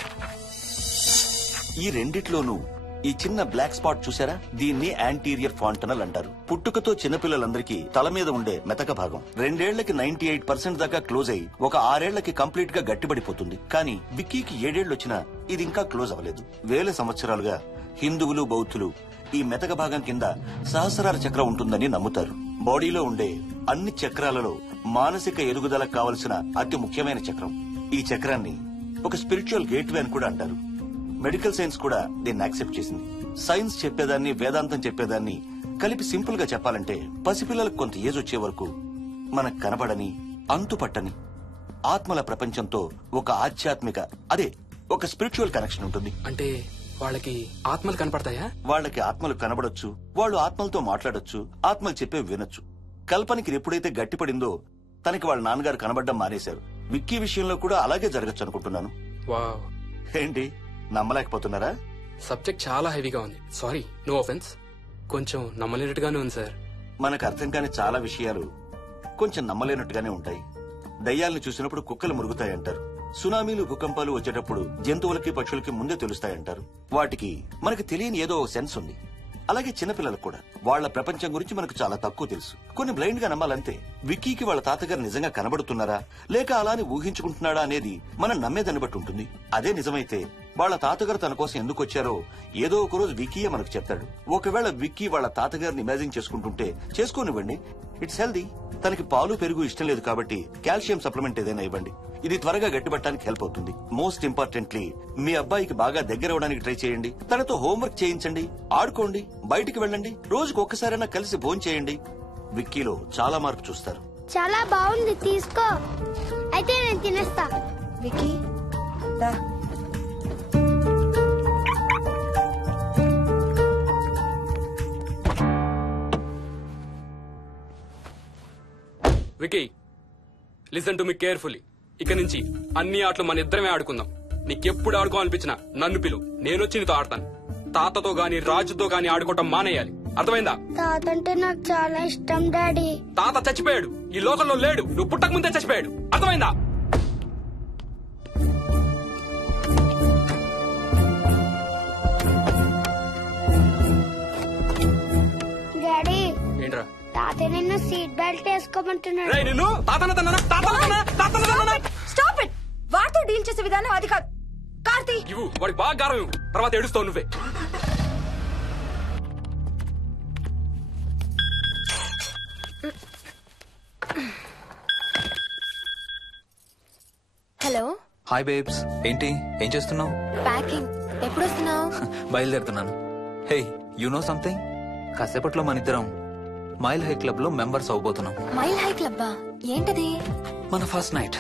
ఈ రెండిట్లోనూ ఈ చిన్న బ్లాక్ స్పాట్ చూసారా? దీన్ని యాంటీరియర్ ఫాంటనల్ అంటారు. పుట్టుకతో చిన్నపిల్లలందరికీ తల మీద ఉండే మెతక భాగం 2 ఏళ్లకి 98% దాకా క్లోజ్ అయి ఒక 6 ఏళ్లకి కంప్లీట్ గా గట్టిపడిపోతుంది. కానీ విక్కీకి 7 ఏళ్లు వచ్చినా ఇది ఇంకా క్లోజ్ అవ్వలేదు. వేల సంవత్సరాలుగా హిందువులు బౌద్ధులు ఈ మెతక భాగం కింద సహస్రార చక్రం ఉంటుందని నమ్ముతారు. బాడీలో ఉండే అన్ని చక్రాలలో మానసిక ఎదుగుదలకు కావలసిన అతి ముఖ్యమైన చక్రం. ఈ చక్రాన్ని ఒక స్పిరిచువల్ గేట్వే అని కూడా అంటారు. మెడికల్ సైన్స్ కూడా దీన్ని యాక్సెప్ట్ చేసింది. సైన్స్ చెప్పేదాన్ని వేదాంతం చెప్పేదాన్ని కలిపి సింపుల్ గా చెప్పాలంటే పసిపిల్లలకు కొంత ఏజ్ వచ్చే వరకు మనకు కనబడని అంతుపట్టని ఆత్మల ప్రపంచంతో ఒక ఆధ్యాత్మిక ఒక స్పిరిచువల్ కనెక్షన్ ఉంటుంది. అంటే వాళ్ళకి ఆత్మలు కనపడతాయా? వాళ్ళకి ఆత్మలు కనబడొచ్చు, వాళ్ళు ఆత్మలతో మాట్లాడొచ్చు, ఆత్మలు చెప్పే వినొచ్చు. కల్పనకి ఎప్పుడైతే గట్టిపడిందో తనకి వాళ్ళ నాన్నగారు కనబడ్డం మానేశారు. విక్కీ విషయంలో కూడా అలాగే జరగచ్చు అనుకుంటున్నాను. వావ్, ఏంటి నమ్మలేకపోతున్నారా? సబ్జెక్ట్ చాలా హెవీగా ఉంది. Sorry, no offence. కొంచెం నమ్మలేనట్టుగానే ఉంది సార్. మనకు అర్థం కాని చాలా విషయాలు కొంచెం నమ్మలేనట్టుగానే ఉంటాయి. దయ్యాలను చూసినప్పుడు కుక్కలు మురుగుతాయంటారు. సునామీలు భూకంపాలు వచ్చేటప్పుడు జంతువులకి పక్షులకి ముందే తెలుస్తాయంటారు. వాటికి మనకు తెలియని ఏదో సెన్స్ ఉంది. అలాగే చిన్నపిల్లలకు కూడా వాళ్ల ప్రపంచం గురించి మనకు చాలా తక్కువ తెలుసు. కొన్ని బ్లైండ్ గా నమ్మాలంతే. విక్కీకి వాళ్ళ తాతగారు నిజంగా కనబడుతున్నారా లేక అలానే ఊహించుకుంటున్నాడా అనేది మనం నమ్మేదాన్ని బట్టి ఉంటుంది. అదే నిజమైతే వాళ్ళ తాతగారు తన కోసం ఎందుకు వచ్చారో ఏదో ఒక రోజు విక్కీయే మనకు చెప్తాడు. ఒకవేళ విక్కీ వాళ్ళ తాతగారిని ఇమాజిన్ చేసుకుంటుంటే చేసుకోనివ్వండి, ఇట్స్ హెల్దీ. తనకి పాలు పెరుగు ఇష్టం లేదు కాబట్టి కాల్షియం సప్లిమెంట్ ఏదైనా ఇవ్వండి. ఇది త్వరగా గట్టిపట్టడానికి హెల్ప్ అవుతుంది. మోస్ట్ ఇంపార్టెంట్లీ మీ అబ్బాయికి బాగా దగ్గర అవడానికి ట్రై చేయండి. తనతో హోంవర్క్ చేయించండి, ఆడుకోండి, బయటికి వెళ్ళండి, రోజుకు ఒక్కసారైనా కలిసి భోజనం చేయండి. విక్కీలో చాలా మార్పు చూస్తారు. చాలా బాగుంది, తీసుకో. అయితే నేను తినేస్తా. విక్కీ దా. Vicky, listen to me carefully. ఇక నుంచి అన్ని ఆటలు మన ఇద్దరమే ఆడుకుందాం. నీకెప్పుడు ఆడుకోవాలనిపించినా నన్ను పిలు, నేనొచ్చి నీతో ఆడతాను. తాతతో గాని రాజుతో గాని ఆడుకోవటం మానేయాలి, అర్థమైందా? తాత అంటే నాకు చాలా ఇష్టం డాడీ. తాత చచ్చిపోయాడు, ఈ లోకంలో లేడు. నువ్వు పుట్టక ముందే చచ్చిపోయాడు, అర్థమైందా? డాడీ, ఏంట్రా? తాత నిన్ను సీట్ బెల్ట్ వేసుకోమంటున్నాడు. నిన్ను స్టాప్ ఇట్. వాటితో డీల్ చేసే విధానం అది కాదు. కార్తీ, ఇవ్వు, వాడికి బాగా గారం ఇవ్వు, తర్వాత ఏడుస్తావు నువ్వే. హలో. హాయ్ బేబ్స్, ఏంటి ఏం చేస్తున్నావు? ప్యాకింగ్. ఎప్పుడు వస్తున్నావు? బయలుదేరుతున్నాను. Hey, you know something? కాసేపట్లో మన ఇద్దరం మైల్ హై క్లబ్ లో మెంబర్స్ అవబోతున్నాం. మైల్ హై క్లబ్బా? ఏంటది? మన ఫస్ట్ నైట్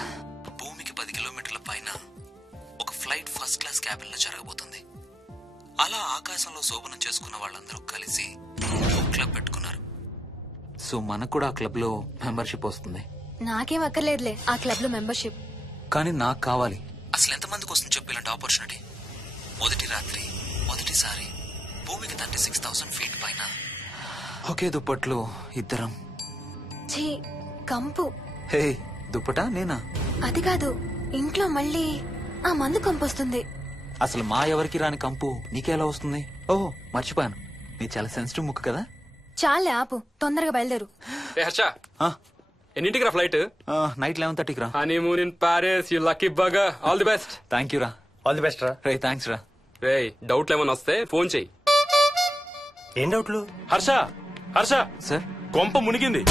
భూమికి 10 కిలోమీటర్ల పైన ఒక ఫ్లైట్ ఫస్ట్ క్లాస్ క్యాబిన్ లో జరగబోతుంది. అలా ఆకాశంలో శోభనం చేసుకున్న వాళ్ళందరూ కలిసి క్లబ్ పెట్టుకున్నారు. సో మనకు కూడా ఆ క్లబ్ లో మెంబర్షిప్ వస్తుంది. నాకేం అక్కర్లేదులే ఆ క్లబ్ లో మెంబర్షిప్. కానీ నాకు కావాలి. అసలు ఎంతమందికి వస్తుంది చెప్పు ఇలాంటి ఆపర్చునిటీ? మొదటి రాత్రి, మొదటిసారి భూమికి 36,000 ఫీట్ పైన ఒకే దుప్పట్లో ఇద్దరం. ఛీ, కంపు. హే, దుప్పటా నేనా? అది కాదు, ఇంట్లో మళ్ళీ ఆ మందు కంపు వస్తుంది. అసలు మా ఎవరికి రాని కంపు నీకెలా వస్తుంది? ఓహో, మర్చిపోయాను, నీ చాలా సెన్సిటివ్ ముక్కు కదా. చాలే ఆపు, తొందరగా బయలుదేరు. హర్ష, ఎన్నింటికి రా ఫ్లైట్? నైట్ 11:30కి రా. Honeymoon in Paris, you lucky bugger. All the best. Thank you రా. ఆల్ ది బెస్ట్ రా. రే, థ్యాంక్స్ రా. రే, డౌట్లు ఏమైనా వస్తే ఫోన్ చెయ్యి. ఏం డౌట్లు? హర్ష, హర్ష సార్, కొంప మునిగింది.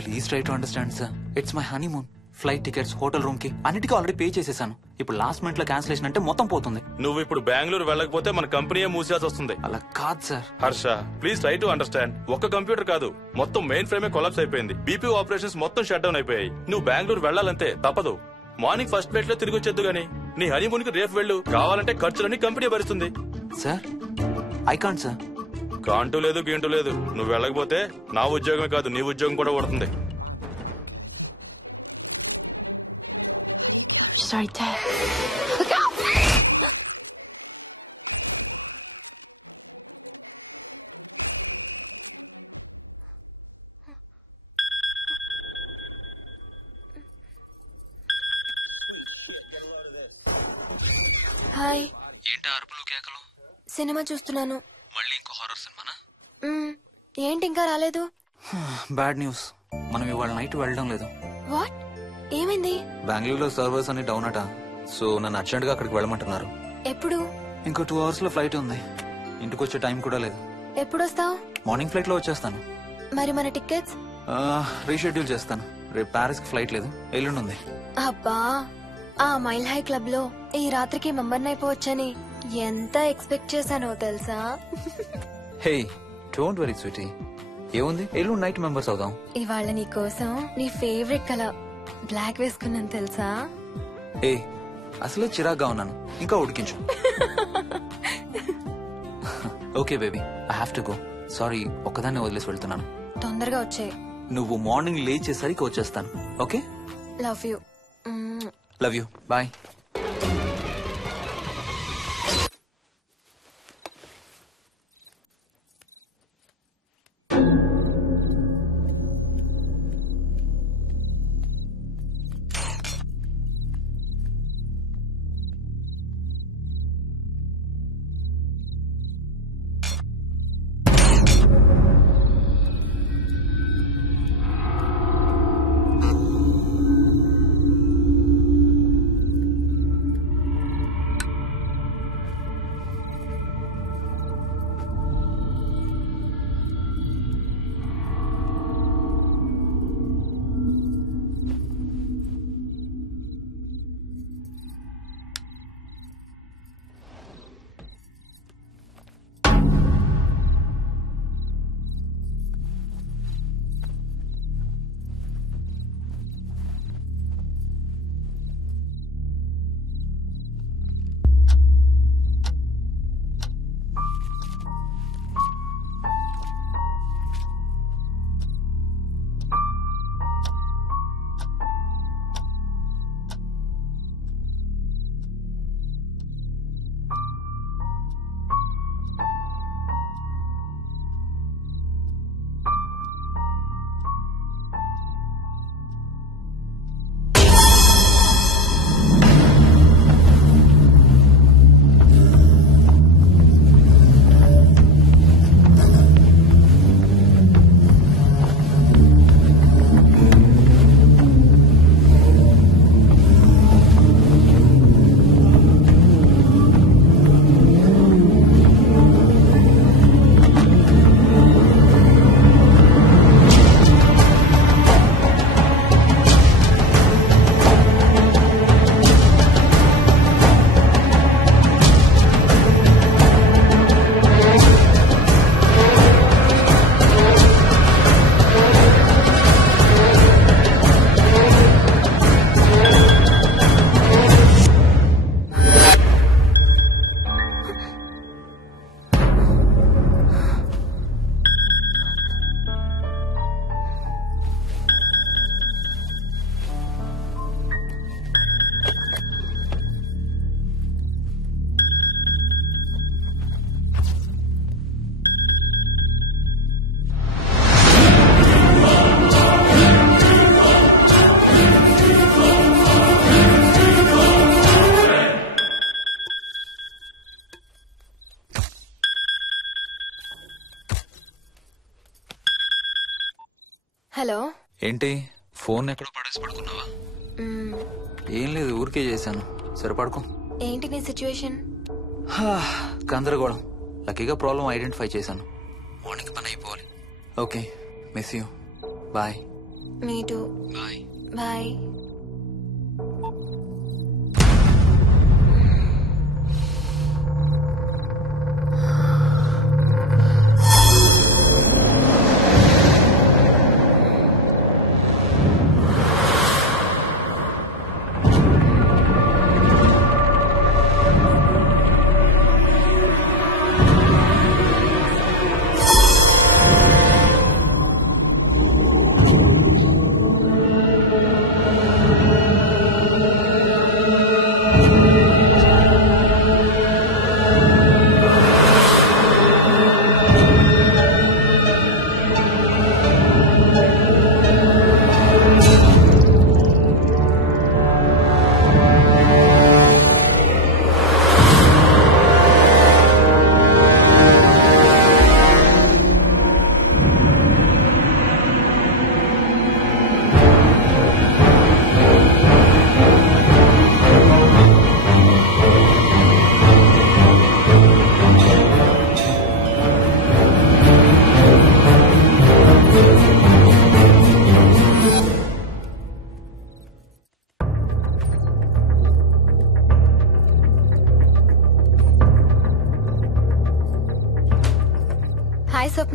Please try to understand sir. It's my honeymoon. Flight tickets, hotel room కి అన్నిటికీ ఆల్రెడీ పే చేసేసాను. ఇప్పుడు లాస్ట్ మినిట్ లో క్యాన్సిలేషన్ అంటే మొత్తం పోతుంది. నువ్వు ఇప్పుడు బెంగళూరు వెళ్ళకపోతే మన కంపెనీయే మూసేయాల్సి వస్తుంది. అలా కాదు sir. Harsha, please try to understand. ఒక్క కంప్యూటర్ కాదు, మొత్తం మెయిన్ ఫ్రేమే కొలాప్స్ అయిపోయింది. బీపీ ఆపరేషన్స్ మొత్తం షట్ డౌన్ అయిపోయాయి. నువ్వు బెంగళూరు వెళ్ళాలంటే తప్పదు. మార్నింగ్ ఫస్ట్ ఫ్లైట్ లో తిరిగి వచ్చేద్దు గానీ నీ హనీమూన్ కి రేపు వెళ్ళు. కావాలంటే ఖర్చులన్నీ కంపెనీ భరిస్తుంది. Sir, I can't sir. కాంటూ లేదు, గీంటూ లేదు. నువ్వు వెళ్ళకపోతే నా ఉద్యోగమే కాదు, నీ ఉద్యోగం కూడా పడుతుంది. Sorry, Dad. Look out! Hi. ఏంటి అరుపులు కేకలు? సినిమా చూస్తున్నాను. మళ్ళీ ఇంకో హారర్ సినిమానా? ఏంటి ఇంకా రాలేదు? బ్యాడ్ న్యూస్, మనం ఇవాళ నైట్ వెళ్ళడం లేదు. వాట్? ఏమైంది? బెంగళూరులో సర్వర్స్ అన్ని డౌన్ అట. సో నన్ను అర్జెంట్ గా అక్కడికి వెళ్ళమంటున్నారు. ఎప్పుడు? ఇంకో 2 hours లో ఫ్లైట్ ఉంది. ఇంటికి వచ్చే టైం కూడా లేదు. ఎప్పుడు వస్తావు? మార్నింగ్ ఫ్లైట్ లో వచ్చేస్తాను. మరి మన టికెట్స్? రీషెడ్యూల్ చేస్తాను. రేపు ప్యారిస్ కి ఫ్లైట్ లేదు, ఎల్లుండి ఉంది. అబ్బా, ఆ మైల్ హై క్లబ్ లో ఈ రాత్రికి మెంబర్ అయిపోవచ్చని ఎంత ఎక్స్పెక్ట్ చేశానో తెలుసా? హే డోంట్ వరీ స్వీటీ, ఏముంది ఎల్లుండి నైట్ మెంబర్స్ అవుదాం. ఇవాళ నీ కోసం నీ ఫేవరెట్ కలర్ బ్లాక్ వేసుకున్నాను తెలుసా? ఏ అసలే చిరాగ్గా ఉన్నాను, ఇంకా ఉడికించు. Okay baby, I have to go. Sorry, ఒక్కదాన్ని వదిలేసి వెళ్తున్నాను. తొందరగా వచ్చే. నువ్వు మార్నింగ్ లేచేసరికి వచ్చేస్తాను. Okay, love you. Love you, bye. Hello. ఏంటి ఫోన్ ఎక్కడో పడేసి పడుకున్నావా? ఏం లేదు, ఊరికే చేశాను. సరే పడుకో. ఏంటి నీ సిచ్యువేషన్? గందరగోళం. లక్కీగా ప్రాబ్లం ఐడెంటిఫై చేశాను. మార్నింగ్ పని అయిపోవాలి. Okay, miss you. Bye. Me too. Bye. Bye.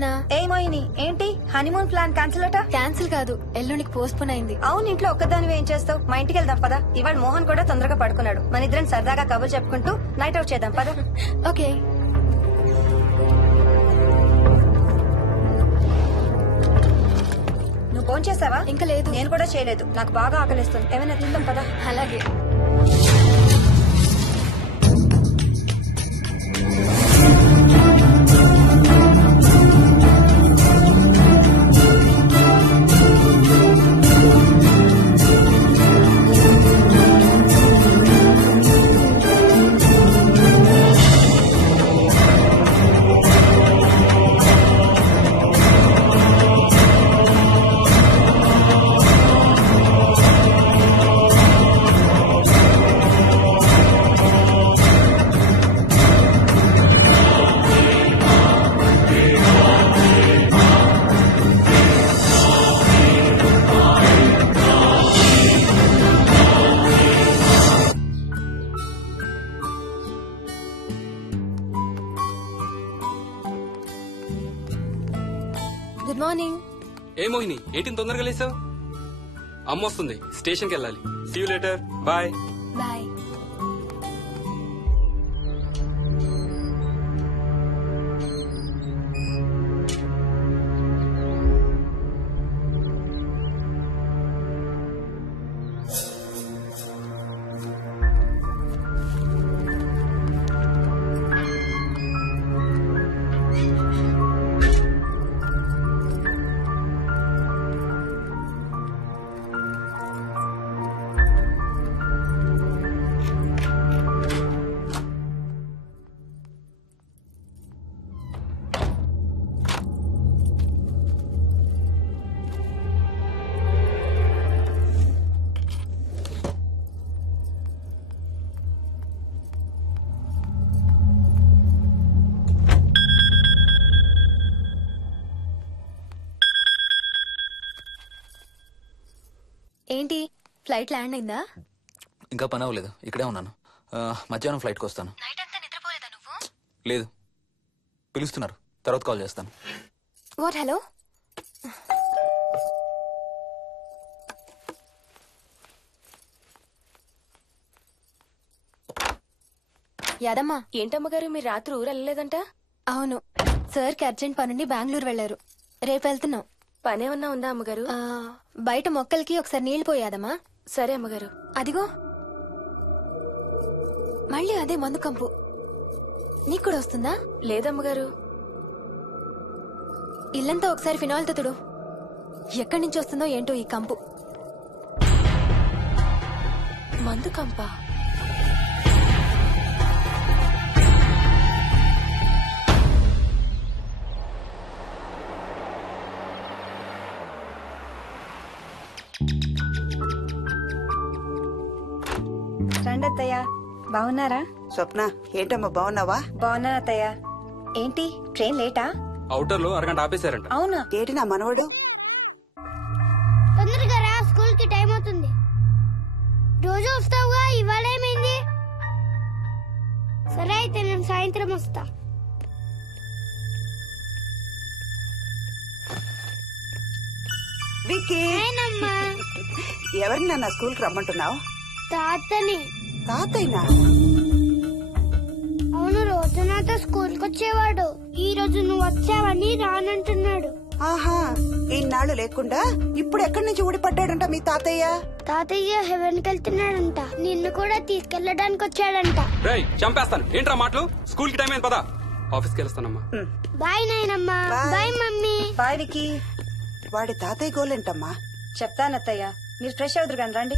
Ratna. ఏ మోహిని, ఏంటి హనీమూన్ ప్లాన్ క్యాన్సిల్ అట? క్యాన్సిల్ కాదు, ఎల్లుండికి పోస్ట్ పోన్ అయింది. అవును, ఇంట్లో ఒక్కదానివి ఏం చేస్తావు? మా ఇంటికి వెళ్దాం పదా. ఇవాళ మోహన్ కూడా తొందరగా పడుకున్నాడు. మన ఇద్దరం సరదాగా కబుర్లు చెప్పుకుంటూ నైట్ అవుట్ చేద్దాం పదా. ఓకే. నువ్వు ఫోన్ చేసావా? ఇంకా లేదు. నేను కూడా చేయలేదు. నాకు బాగా ఆకలిస్తుంది. ఏమైనా తిందాం పదా. అలాగే. Good morning. ఏ మోహిని, ఏంటి తొందరగా లేసావు? అమ్మ వస్తుంది, స్టేషన్కి వెళ్ళాలి. See you later. Bye. Bye. ఏంటి, ఫ్లైట్ ల్యాండ్ అయిందా? ఇంకా పని అవ్వలేదు, ఇక్కడే ఉన్నాను. మధ్యాహ్నం ఫ్లైట్కి వస్తాను. నైట్ అంతా నిద్రపోలేదా నువ్వు? లేదు, పిలుస్తున్నారు, తర్వాత కాల్ చేస్తాను. వాట్? హలో. యాదమ్మా. ఏంటమ్మగారు, మీరు రాత్రి ఊరు వెళ్ళలేదంట? అవును, సార్కి అర్జెంట్ పనుండి బెంగళూరు వెళ్లారు. రేపు వెళ్తున్నాం. పనేమన్నా ఉందా అమ్మగారు? బయట మొక్కలకి ఒకసారి నీళ్లు పోయాదమ్మా. సరే అమ్మగారు. అదిగో మళ్ళీ అదే మందు కంపు. నీకు కూడా వస్తుందా? లేదమ్మగారు. ఇల్లంతా ఒకసారి ఫినాయిల్తో తుడు. ఎక్కడి నుంచి వస్తుందో ఏంటో ఈ కంపు. మందు కంపా? రండి అత్తయ్య. బాగున్నారా? స్వప్న, ఏంటమ్మా బాగున్నావా? బాగున్నా అత్తయ్య. ఏంటి ట్రైన్ లేటా? అవుటర్ లో అరగంట ఆపేశారంట. అవునా? ఏంటి నా మనవడు? తొందరగా రా, స్కూల్ కి టైం అవుతుంది. రోజు వస్తావుగా, ఇవాళ ఏమైంది? సరే అయితే నేను సాయంత్రం వస్తా. విక్కీ, ఎవరిని నా స్కూల్ కి రమ్మంటున్నావు? తాతని. తాతయ్యనా? అవును, రోజు నాతో స్కూల్ కి వచ్చేవాడు. ఈ రోజు నువ్వు వచ్చావని రానంటున్నాడు. ఆహా, ఇన్నాళ్ళు లేకుండా ఇప్పుడు ఎక్కడి నుంచి ఊడిపడ్డాడంట మీ తాతయ్య? తాతయ్య హెవెన్ కి వెళ్తున్నాడంట. నిన్ను కూడా తీసుకెళ్లడానికి వచ్చాడంట. రేయ్, చంపేస్తాను. ఏంట్రా మాటలు? స్కూల్ కి టైం అయింది, పదా. ఆఫీస్కి వెళ్తానమ్మా. బాయ్ నాయనమ్మా. Bye mummy. Bye Vicky. వాడి తాతయ్య గోలేంటమ్మా? చెప్తానత్తయ్య, మీరు ఫ్రెష్ అవుతురు కానీ రండి.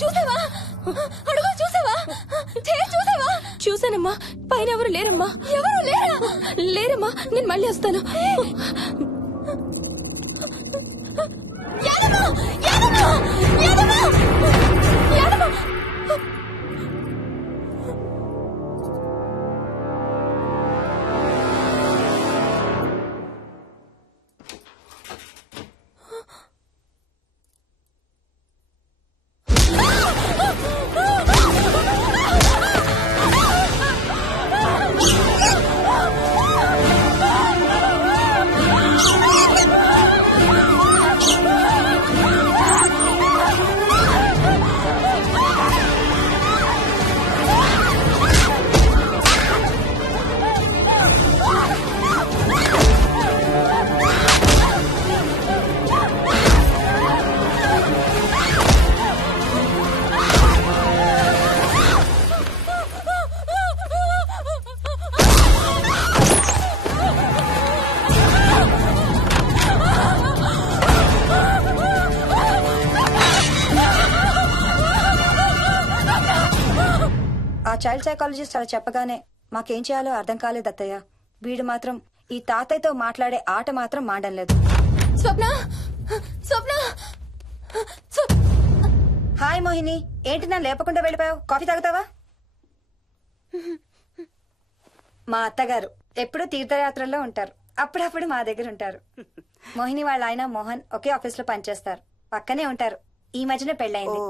చూసావా అడుగు చూసావా చూసావా? చూసానమ్మా. పైన ఎవరు లేరమ్మా. ఎవరు లేరమ్మా. నేను మళ్ళీ వస్తాను. ఆ చైల్డ్ సైకాలజిస్ట్ అలా చెప్పగానే మాకేం చేయాలో అర్థం కాలేదు అత్తయ్య. వీడు మాత్రం ఈ తాతయ్యతో మాట్లాడే ఆట మాత్రం మాడం లేదు. స్వప్న స్వప్న హాయ్ మోహిని, ఏంటి నన్ను లేపకుండా వెళ్ళిపోయావు? కాఫీ తాగుతావా? మా అత్తగారు ఎప్పుడు తీర్థయాత్రల్లో ఉంటారు, అప్పుడప్పుడు మా దగ్గర ఉంటారు. మోహిని వాళ్ళ ఆయన మోహన్ ఒకే ఆఫీస్ లో పనిచేస్తారు, పక్కనే ఉంటారు. ఈ మధ్యన పెళ్ళైంది.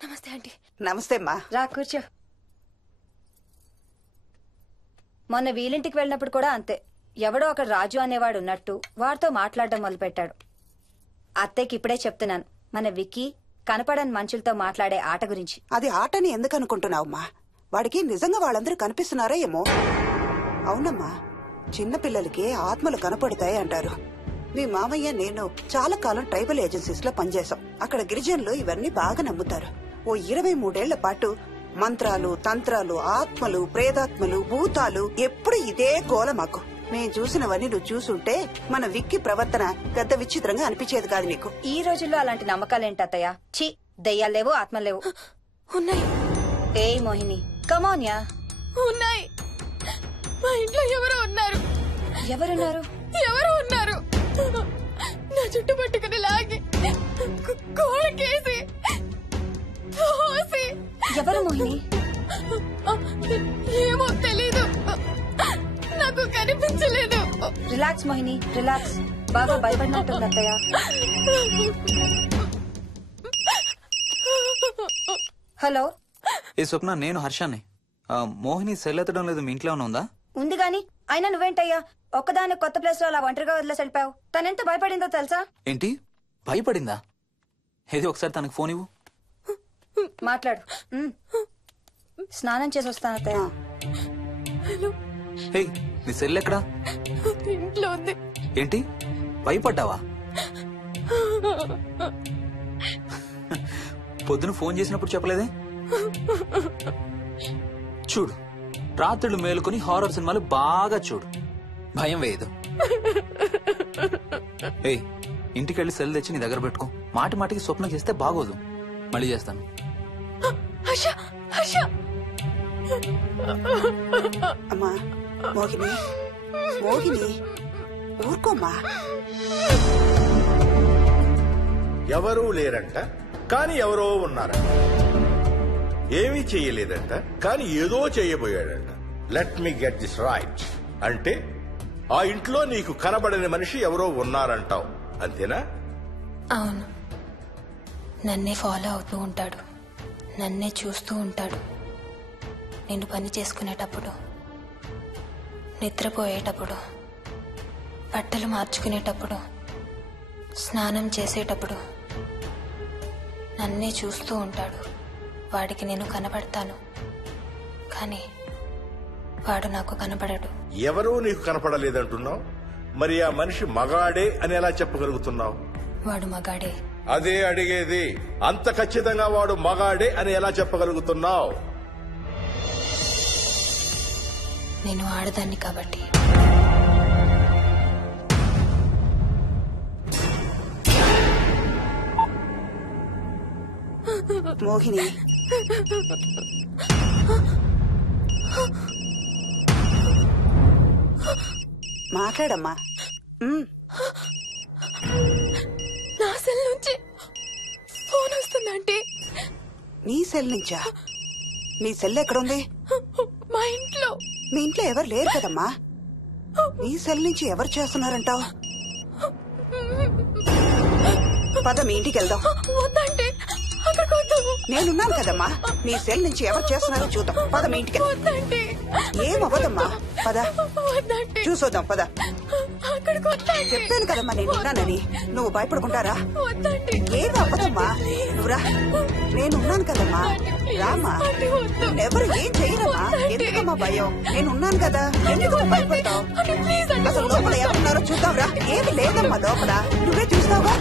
నమస్తే ఆంటీ. నమస్తే అమ్మా. రా కూర్చో. మొన్న వీలింటికి వెళ్ళినప్పుడు కూడా అంతే. ఎవడో ఒక రాజు అనేవాడు ఉన్నట్టు వాడితో మాట్లాడడం మొదలుపెట్టాడు. అత్తయ్యకి ఇప్పుడే చెప్తున్నాను, మన విక్కీ కనపడని మనుషులతో మాట్లాడే ఆట గురించి. అది ఆటని ఎందుకు అనుకుంటున్నావమ్మా? వాడికి నిజంగా వాళ్ళందరూ కనిపిస్తున్నారా ఏమో. అవునమ్మా, చిన్నపిల్లలకి ఆత్మలు కనపడతాయి అంటారు. మీ మామయ్య నేను చాలా కాలం ట్రైబల్ ఏజెన్సీస్ లో పనిచేశాం. అక్కడ గిరిజనులు ఇవన్నీ బాగా నమ్ముతారు. ఓ 23 పాటు మంత్రాలు, తంత్రాలు, ఆత్మలు, ప్రేతాత్మలు, భూతాలు, ఎప్పుడు ఇదే గోల మాకు. మేం చూసినవన్నీ నువ్వు చూసుంటే మన విక్కీ ప్రవర్తన పెద్ద విచిత్రంగా అనిపించేది కాదు నీకు. ఈ రోజుల్లో అలాంటి నమ్మకాలేంటి అత్తయ్య? ఛీ, దెయ్యాలేవు, ఆత్మలేవు. ఉన్నాయి. ఏ మోహిని, కమోన్యా. ఉన్నాయి. మా ఇంట్లో ఎవరో ఉన్నారు. ఎవరున్నారు? ఎవరు ఉన్నారు? నా చుట్టు పట్టుకుని లాగి కోళ్ళకేసి ఎవరు మోహిని? ఏమో తెలీదు, నాకు కనిపించలేదు. Relax Mohini, relax. బాగా భయపడినట్టుంది అత్తయ్య. హలో. ఏ స్వప్న, నేను హర్షాన్ని. మోహిని సెల్ ఎత్తడం లేదు, మీ ఇంట్లో ఉందా? ఉంది గాని అయినా నువ్వేంటయ్యా ఒక్కదాని కొత్త ప్లేస్ లో అలా ఒంటరిగా వదిలేసి వెళ్ళిపోయావు? తనెంత భయపడిందో తెలుసా? ఏంటి భయపడిందా? ఏది ఒకసారి తనకు ఫోన్ ఇవ్వు. మాట్లాడు. స్నానం చేసి వస్తాను అత్తయ్య. హే, నీ సెల్ ఎక్కడా? ఇంట్లో ఉంది. ఏంటి భయపడ్డావా? పొద్దున ఫోన్ చేసినప్పుడు చెప్పలేదే? చూడు, రాత్రులు మేలుకొని హారర్ సినిమాలు బాగా చూడు, భయం వేయదు. ఏ, ఇంటికెళ్ళి సెల్ తెచ్చి నీ దగ్గర పెట్టుకో. మాటి మాటికి స్వప్నం చేస్తే బాగోదు. మళ్ళీ చేస్తాను. అమ్మా మోహిని, మోహిని ఊరుకోమ్మా. ఎవరూ లేరంట, కానీ ఎవరో ఉన్నారంట. ఏమీ చెయ్యలేదంట, కానీ ఏదో చెయ్యబోయాడంట. Let me get this right. అంటే ఆ ఇంట్లో నీకు కనబడని మనిషి ఎవరో ఉన్నారంటావు, అంతేనా? అవును. నన్నే ఫాలో అవుతూ ఉంటాడు, నన్నే చూస్తూ ఉంటాడు. నేను పని చేసుకునేటప్పుడు, నిద్రపోయేటప్పుడు, బట్టలు మార్చుకునేటప్పుడు, స్నానం చేసేటప్పుడు నన్నే చూస్తూ ఉంటాడు. వాడికి నేను కనపడతాను, కానీ వాడు నాకు కనపడడు. ఎవరూ నీకు కనపడలేదంటున్నావు, మరి ఆ మనిషి మగాడే అని ఎలా చెప్పగలుగుతున్నావు? వాడు మగాడే. అదే అడిగేది. అంత ఖచ్చితంగా వాడు మగాడే అని ఎలా చెప్పగలుగుతున్నావు? నేను ఆడదాన్ని కాబట్టి. మోహిని మాట్లాడమ్మా. నా సెల్ నుంచి ఫోన్ వస్తుందంటే. నీ సెల్ నుంచా? నీ సెల్ ఎక్కడుంది? మా ఇంట్లో. మీ ఇంట్లో ఎవరు లేరు కదమ్మా. నీ సెల్ నుంచి ఎవరు చేస్తున్నారంటావు? పద మీ ఇంటికి వెళ్దాం. వద్దంటే నేనున్నాను కదమ్మా. నీ సెల్ నుంచి ఎవరు చేస్తున్నారో చూద్దాం. పద మీ ఇంటికి. ఏమవ్వదమ్మా, పద చూసొద్దాం. పద. చెప్పాను కదమ్మా నేనున్నానని. నువ్వు భయపడుకుంటారా? ఏం అవ్వదమ్మా, నువ్వురా. నేనున్నాను కదమ్మా, రామా. ఎవరు ఏం చేయరమ్మా. ఎందుకమ్మా భయం? నేనున్నాను కదా, ఎందుకు భయపడతావు? అసలు లోపల ఎవరున్నారో చూద్దాంరా. ఏమి లేదమ్మా లోపల, నువ్వే చూస్తావా?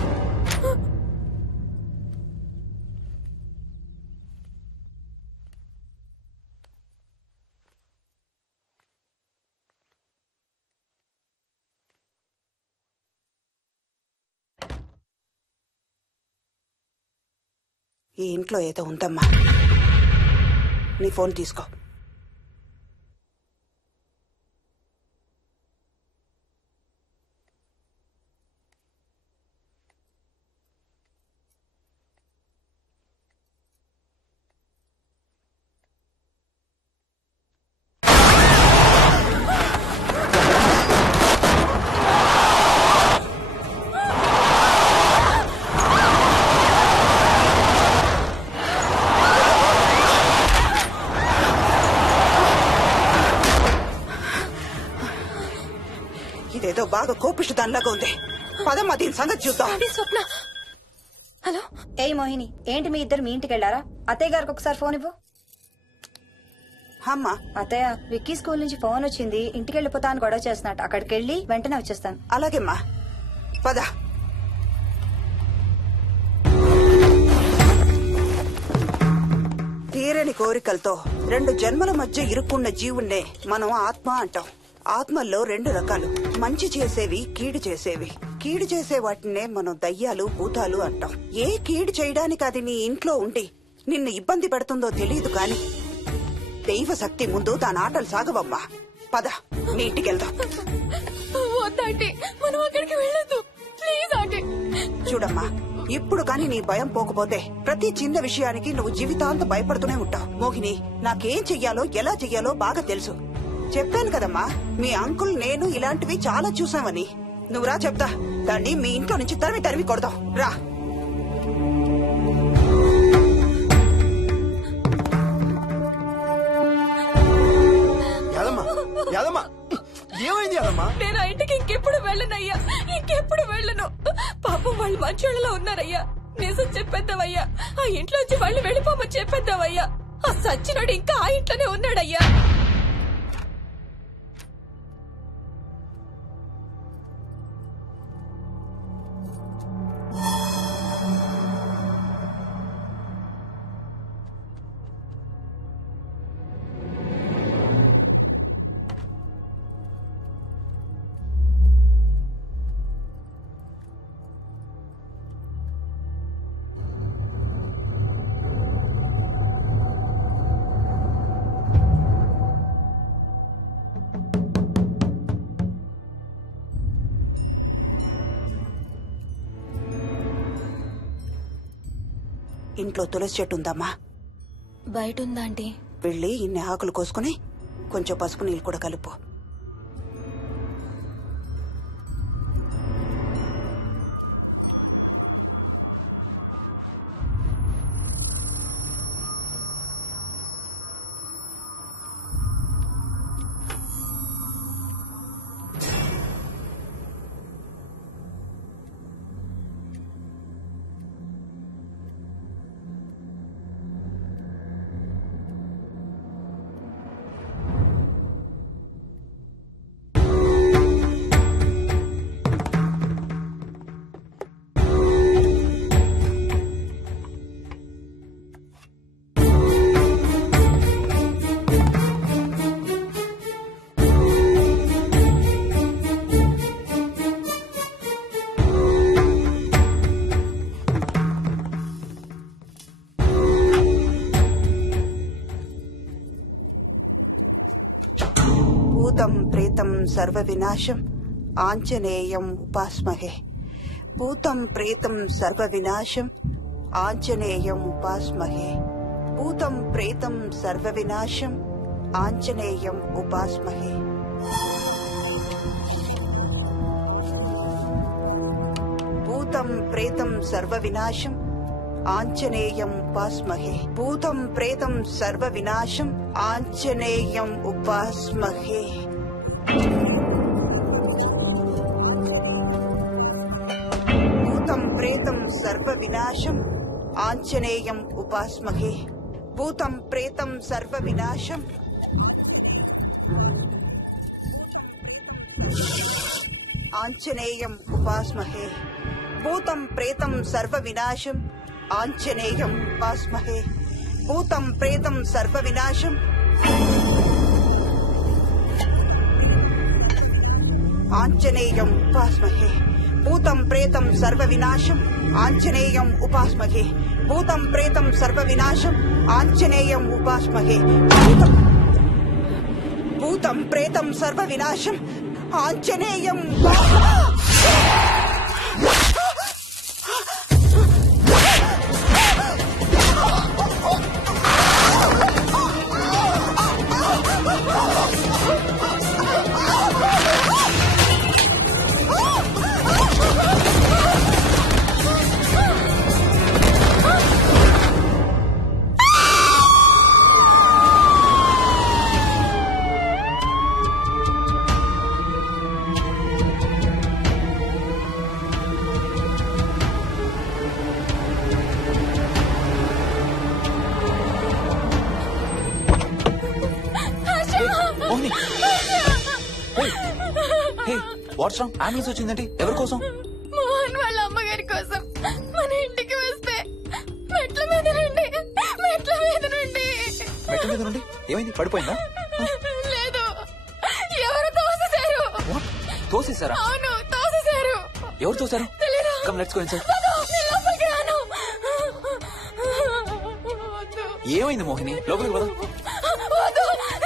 ఈ ఇంట్లో ఏదో ఉందమ్మా. నీ ఫోన్ తీసుకో. ఇదేదో బాగా కోపిష్టి దానిలాగా ఉంది. పదమ్మా దీని సంగతి చూద్దాం. స్వప్న. హలో. ఏ మోహిని, ఏంటి మీ ఇద్దరు మీ ఇంటికి వెళ్ళారా? అత్తయ్య గారికి ఒకసారి ఫోన్ ఇవ్వు. అమ్మా. అత్తయ్య, విక్కీ స్కూల్ నుంచి ఫోన్ వచ్చింది. ఇంటికి వెళ్ళిపోతా అని గొడవ చేస్తున్నట్టు. అక్కడికి వెళ్ళి వెంటనే వచ్చేస్తాను. అలాగేమ్మా, పద. తీరని కోరికలతో 2 జన్మల మధ్య ఇరుక్కున్న జీవుణ్ణే మనం ఆత్మ అంటాం. ఆత్మల్లో 2 రకాలు, మంచి చేసేవి, కీడు చేసేవి. కీడు చేసే వాటినే మనం దయ్యాలు, భూతాలు అంటాం. ఏ కీడు చేయడానికి అది నీ ఇంట్లో ఉండి నిన్ను ఇబ్బంది పెడుతుందో తెలియదు కాని దైవ శక్తి ముందు దాని ఆటలు సాగవమ్మా. పద నీ ఇంటికి వెళ్దాం. చూడమ్మా, ఇప్పుడు కాని నీ భయం పోకపోతే ప్రతి చిన్న విషయానికి నువ్వు జీవితాంతం భయపడుతూనే ఉంటావు. మోహిని, నాకేం చెయ్యాలో ఎలా చెయ్యాలో బాగా తెలుసు. చెప్పాను కదమ్మా, మీ అంకుల్ నేను ఇలాంటివి చాలా చూసామని. నువ్వు రా చెప్తా. దాన్ని మీ ఇంట్లో నుంచి తరిమి కొడదాం. రా. ఏమైంది యాదమ్మా? నేను ఆ ఇంటికి ఇంకెప్పుడు వెళ్ళనయ్యా, ఇంకెప్పుడు వెళ్ళను. పాపం వాళ్ళు మంచోళ్ళలో ఉన్నారయ్యా. నిజం చెప్పేద్దామయ్యా. ఆ ఇంట్లోంచి వాళ్ళు వెళ్ళిపోమని చెప్పేద్దామయ్యా. ఆ సచ్చినోడు ఇంకా ఆ ఇంట్లోనే ఉన్నాడయ్యా. ఇంట్లో తులసి చెట్టు ఉందమ్మా. బయట ఉందా ఆంటీ? వెళ్ళి ఇన్ని ఆకులు కోసుకుని కొంచెం పసుపు నీళ్ళు కూడా కలుపు. ప్రేతం సర్వ వినాశం ఆంజనేయం ఉపాస్మహే. భూతం ప్రేతం సర్వ వినాశం ఆంజనేయం ఉపాస్మహే. భూతం ప్రేతం సర్వ వినాశం ఆంజనేయం ఉపాస్మహే. భూతం ప్రేతం సర్వ వినాశం ఆంజనేయం ఉపాస్మహే. భూతం ప్రేతం సర్వ వినాశం ఆంజనేయం ఉపాస్మహే. భూతం ప్రేతం సర్వ వినాశం ఆంజనేయం ఉపాస్మహే. భూతం ప్రేతం సర్వ వినాశం ఆంజనేయం ఉపాస్మహే. భూతం ప్రేతం సర్వ వినాశం ఆంజనేయం ఉపాస్మహే. భూతం ప్రేతం సర్వ వినాశం ఆంజనేయం ఉపాస్మహే. భూతం ప్రేతం సర్వ వినాశం ఆంజనేయం ఉపాస్మహే. భూతం ప్రేతం సర్వ వినాశం ఆంజనేయం ఉపాస్మహే. భూతం ప్రేతం సర్వ వినాశం ఆంజనేయం. What's wrong? అంబులెన్స్ వచ్చిందండి. ఎవరి కోసం? మోహన్ వాళ్ళ అమ్మగారి కోసం. మన ఇంటికి వస్తే మెట్ల మీద నుండి మెట్ల మీద నుండి ఏమైంది? పడిపోయిందా? లేదు, ఎవరు తోసేశారు. తోసేశారా? అవును, తోసేశారు. ఎవరు తోసారు? తెలీదు. Come let's go inside. లోపలికి రాను. ఏమైంది మోహిని? లోపలికి పద.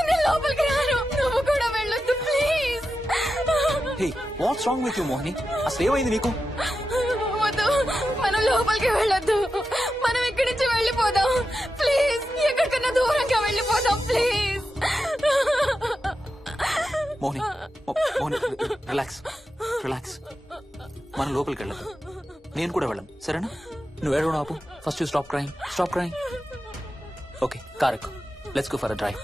నేను లోపలికి రాను. నువ్వు కూడా వెళ్ళొద్దు please. Hey, watts wrong with you Mohini? అసలు ఏమైంది నీకు? వద్దు, మనం లోపలికి వెళ్ళొద్దు. మనం ఇక్కడి నుంచి వెళ్ళిపోదాం ప్లీజ్. ఎక్కడికన్నా దూరంగా వెళ్ళిపోదాం please. Mohini, Mohini relax relax. మనం లోపలికి వెళ్ళదు. నేను కూడా వెళ్ళను, సరేనా? నువ్వు ఏడవడం ఆపు. First you stop crying. Stop crying. Okay, car ఎక్కు. Let's go for a drive.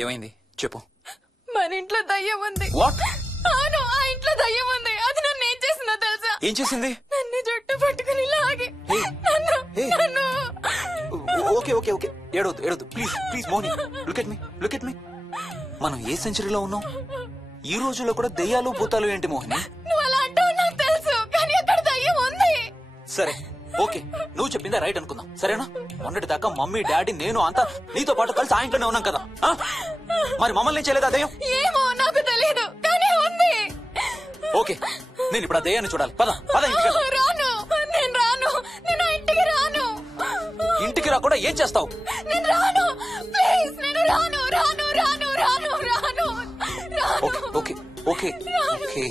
ఏమైంది చెప్పు. మన ఇంట్లో దయ్యం ఉంది. వాట్? అవును, ఆ ఇంట్లో దయ్యం ఉంది. అది నన్ను ఏం చేసిందో తెలుసా? ఏం చేసింది? నన్ను జుట్టు పట్టుకుని లాగి నన్ను. ఓకే ఓకే ఓకే, ఏడవద్దు ఏడవద్దు please please Mohini. Look at me. మనం ఏ సెంచరీలో ఉన్నాం? ఈ రోజుల్లో కూడా దెయ్యాలు భూతాలు ఏంటి మోహిని? నువ్వు అలా అంటావు నాకు తెలుసు, కానీ అక్కడ దయ్యం ఉంది. సరే ఓకే, నువ్వు చెప్పిందే రైట్ అనుకుందాం, సరేనా? మొన్నటి దాకా మమ్మీ డాడీ నేను అంతా నీతో పాటు కలిసి ఆ ఇంట్లోనే ఉన్నాం కదా. మరి మమ్మల్ని చేయలేదా దయ్యం? ఏమో నాకు తెలియదు, కానీ ఉంది. ఓకే, నేను ఇప్పుడు ఆ దయ్యాన్ని చూడాలి. పద పద. రాను, నేను రాను. నేను ఆ ఇంటికి రాను. ఇంటికి రాకుండా ఏం చేస్తావు? నేను రాను ప్లీజ్. నేను రాను రాను రాను రాను రాను. ఓకే ఓకే ఓకే ఓకే,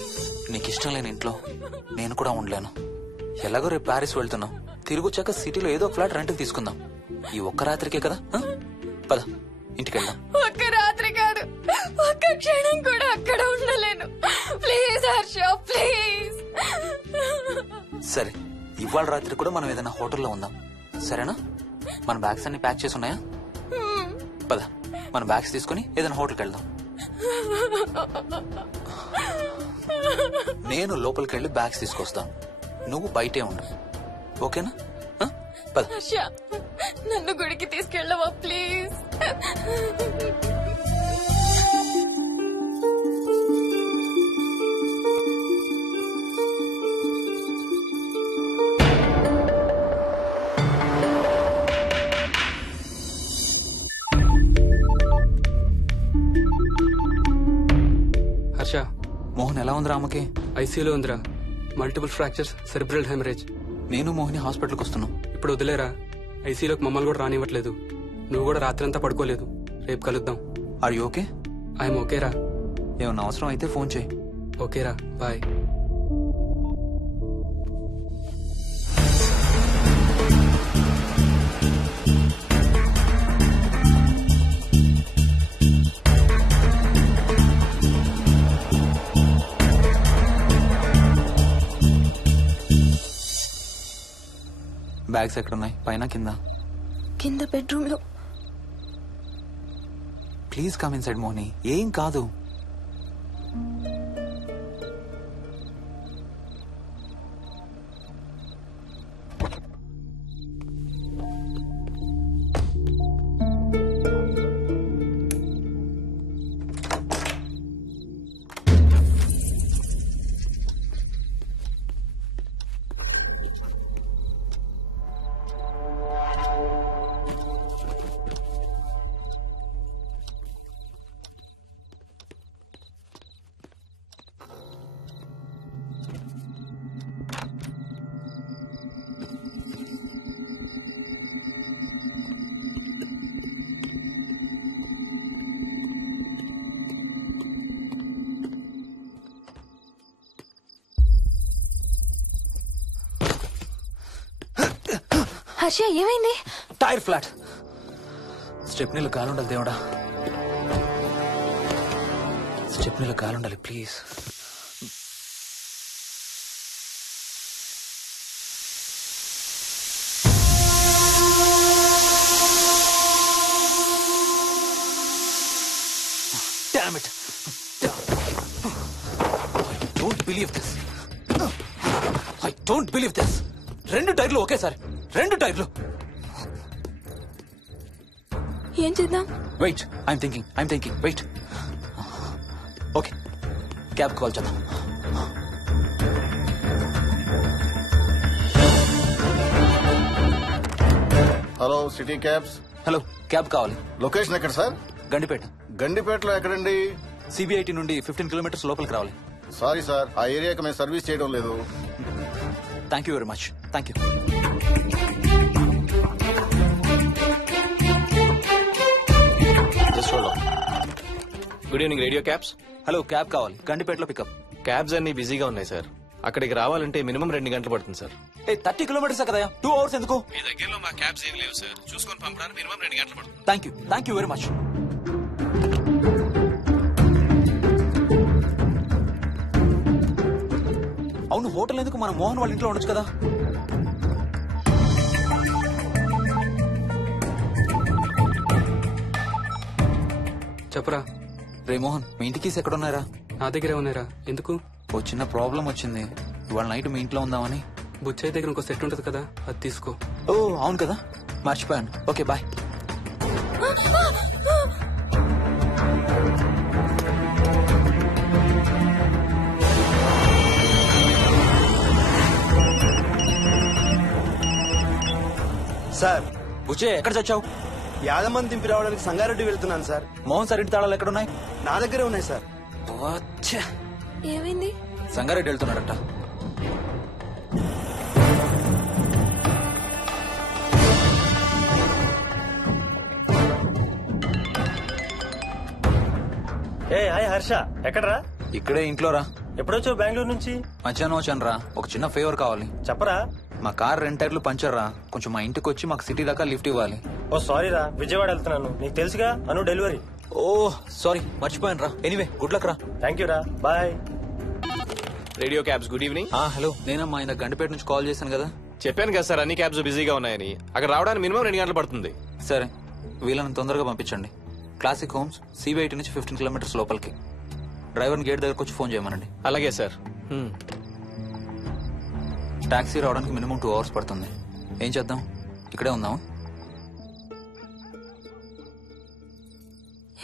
నీకు ఇష్టం లేని ఇంట్లో నేను కూడా ఉండలేను. ఎలాగో రేపు ప్యారిస్ వెళ్తున్నాం. తిరిగి వచ్చాక సిటీలో ఏదో ఫ్లాట్ రెంట్కి తీసుకుందాం. ఈ ఒక్క రాత్రికే కదా. పద ఇంటికి వెళ్దాం. ఒక్క రాత్రి కాదు, ఒక్క క్షణం కూడా అక్కడ ఉండలేను. Please Harsha please. సరే, ఇవాళ రాత్రి కూడా మనం ఏదైనా హోటల్లో ఉందాం, సరేనా? మన బ్యాగ్స్ అన్ని ప్యాక్ చేసి ఉన్నాయా? పద మన బ్యాగ్స్ తీసుకుని ఏదైనా హోటల్కి వెళ్దాం. నేను లోపలికి వెళ్ళి బ్యాగ్స్ తీసుకొస్తాను, నువ్వు బయటే ఉండు, ఓకేనా? పద. హర్ష, నన్ను గుడికి తీసుకెళ్ళవా ప్లీజ్? ఉందిరా అమ్మకి? ఐసీయూలో ఉందిరా. Multiple fractures, cerebral haemorrhage. నేను మోహిని హాస్పిటల్కి వస్తున్నాం. ఇప్పుడు వదిలేరా, ఐసీయూలోకి మమ్మల్ని కూడా రానివ్వట్లేదు. నువ్వు కూడా రాత్రంతా పడుకోలేదు. రేపు కలుద్దాం. Are you okay? ఐఎమ్ ఓకేరా. ఏమన్నా అవసరం అయితే ఫోన్ చేయి. ఓకేరా, బాయ్. బ్యాగ్స్ ఎక్కడున్నాయి? పైన కింద? కింద బెడ్రూమ్ లో. Please come inside Mohini. ఏం కాదు. హర్ష, ఏమైంది? Tyre flat. స్టెప్నీలో కాలుండాలి దేవుడా. స్టెప్నీలో కాలుండాలి please. Damn it. I don't believe this. 2 టైర్లు ఒకేసారి. 2 టైర్లు. ఏం చేద్దాం? Wait, I'm thinking. Wait. Okay, cab call చేద్దాం. Hello, city cabs. Hello, cab కావాలి. లొకేషన్ ఎక్కడ సార్? గండిపేట. గండిపేటలో ఎక్కడండి? సిబిఐటి నుండి 15 కిలోమీటర్స్ లోపలికి రావాలి. సారీ సార్, ఆ ఏరియాకి మేము సర్వీస్ చేయడం లేదు. Thank you very much. Thank you. Good evening radio cabs. Hello, cab కావాలి. గండిపేటలో పికప్. క్యాబ్స్ అన్ని బిజీగా ఉన్నాయి సార్. అక్కడికి రావాలంటే మినిమం 2 గంటలు పడుతుంది సార్. 30 కిలోమీటర్స్ కదా, 2 అవర్స్ ఎందుకు? మీ దగ్గరలో మా క్యాబ్స్ ఏం లేవు సార్. చూసుకొని పంపడానికి మినిమం 2 గంటలు పడుతుంది. Thank you very much. అవును, హోటల్ ఎందుకు? మన మోహన్ వాళ్ళ ఇంట్లో ఉండొచ్చు కదా. చెప్పరా. రే మోహన్, మీ ఇంటి కీస్ ఎక్కడ ఉన్నారా? నా దగ్గరే ఉన్నారా. ఎందుకు? ఓ చిన్న ప్రాబ్లం వచ్చింది. ఇవాళ నైట్ మీ ఇంట్లో ఉందామని. బుచ్చయ్య దగ్గర ఇంకో సెట్ ఉంటది కదా, అది తీసుకో. ఓ అవును కదా, మర్చిపోయాను. Okay, bye. సార్, బుచ్చయ్య ఎక్కడ చచ్చావు? యాదమ్మని దింపి రావడానికి సంగారెడ్డి వెళ్తున్నాను సార్. మోహన్ సార్ ఇంటి తాళాలు ఎక్కడున్నాయి? నా దగ్గరే ఉన్నాయి సార్. ఏమైంది? సంగారెడ్డి వెళ్తున్నాడట. హాయ్ హర్ష, ఎక్కడరా? ఇక్కడే ఇంట్లో రా. ఎప్పుడొచ్చావు బెంగళూరు నుంచి? మధ్యాహ్నం వచ్చాను రా. ఒక చిన్న ఫేవర్ కావాలి. చెప్పరా. మా కార్ 2 టైర్లు పంచర్ రా. కొంచెం మా ఇంటికి వచ్చి మాకు సిటీ దాకా లిఫ్ట్ ఇవ్వాలి. ఓ సారీ రా, విజయవాడ వెళ్తున్నాను. నీకు తెలుసుగా, అను డెలివరీ. ఓ సారీ, మర్చిపోయాను రా. ఎనీవే, గుడ్ లక్ రా. థ్యాంక్ యూ రా, bye. Radio cabs, good evening. Hello, నేనమ్మా ఇంత గండిపేట నుంచి కాల్ చేశాను కదా. చెప్పాను కదా సార్, అన్ని క్యాబ్స్ బిజీగా ఉన్నాయని. అక్కడ రావడానికి మినిమం 2 గంటలు పడుతుంది. సరే, వీళ్ళని తొందరగా పంపించండి. క్లాసిక్ హోమ్స్, సిబిఐటి నుంచి 15 కిలోమీటర్స్ లోపలికి. డ్రైవర్ని గేట్ దగ్గరకు వచ్చి ఫోన్ చేయమనండి. అలాగే సార్. టాక్సీ రావడానికి మినిమం 2 అవర్స్ పడుతుంది. ఏం చేద్దాం? ఇక్కడే ఉందాం.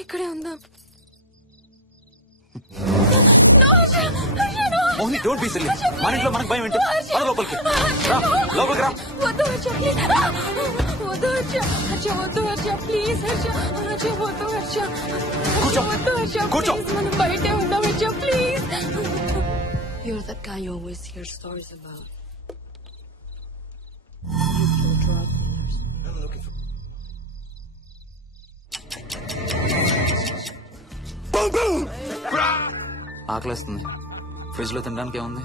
ఇక్కడే ఉందాం. Mohini, don't be silly. మన ఇంట్లో మనకు భయం ఏంటి? మన లోపలికి రా, లోపలికి రా. వద్దు హర్ష, ప్లీజ్. వద్దు హర్ష, హర్ష వద్దు హర్ష, ప్లీజ్ హర్ష, హర్ష వద్దు హర్ష. కూర్చో, వద్దు హర్ష, కూర్చో. ప్లీజ్, మనం బయటే ఉందాం Harsha, please. You're that guy you always hear stories about. I'm looking for. ఆకలేస్తుంది. ఫ్రిడ్జ్ లో తినడానికి ఏముంది?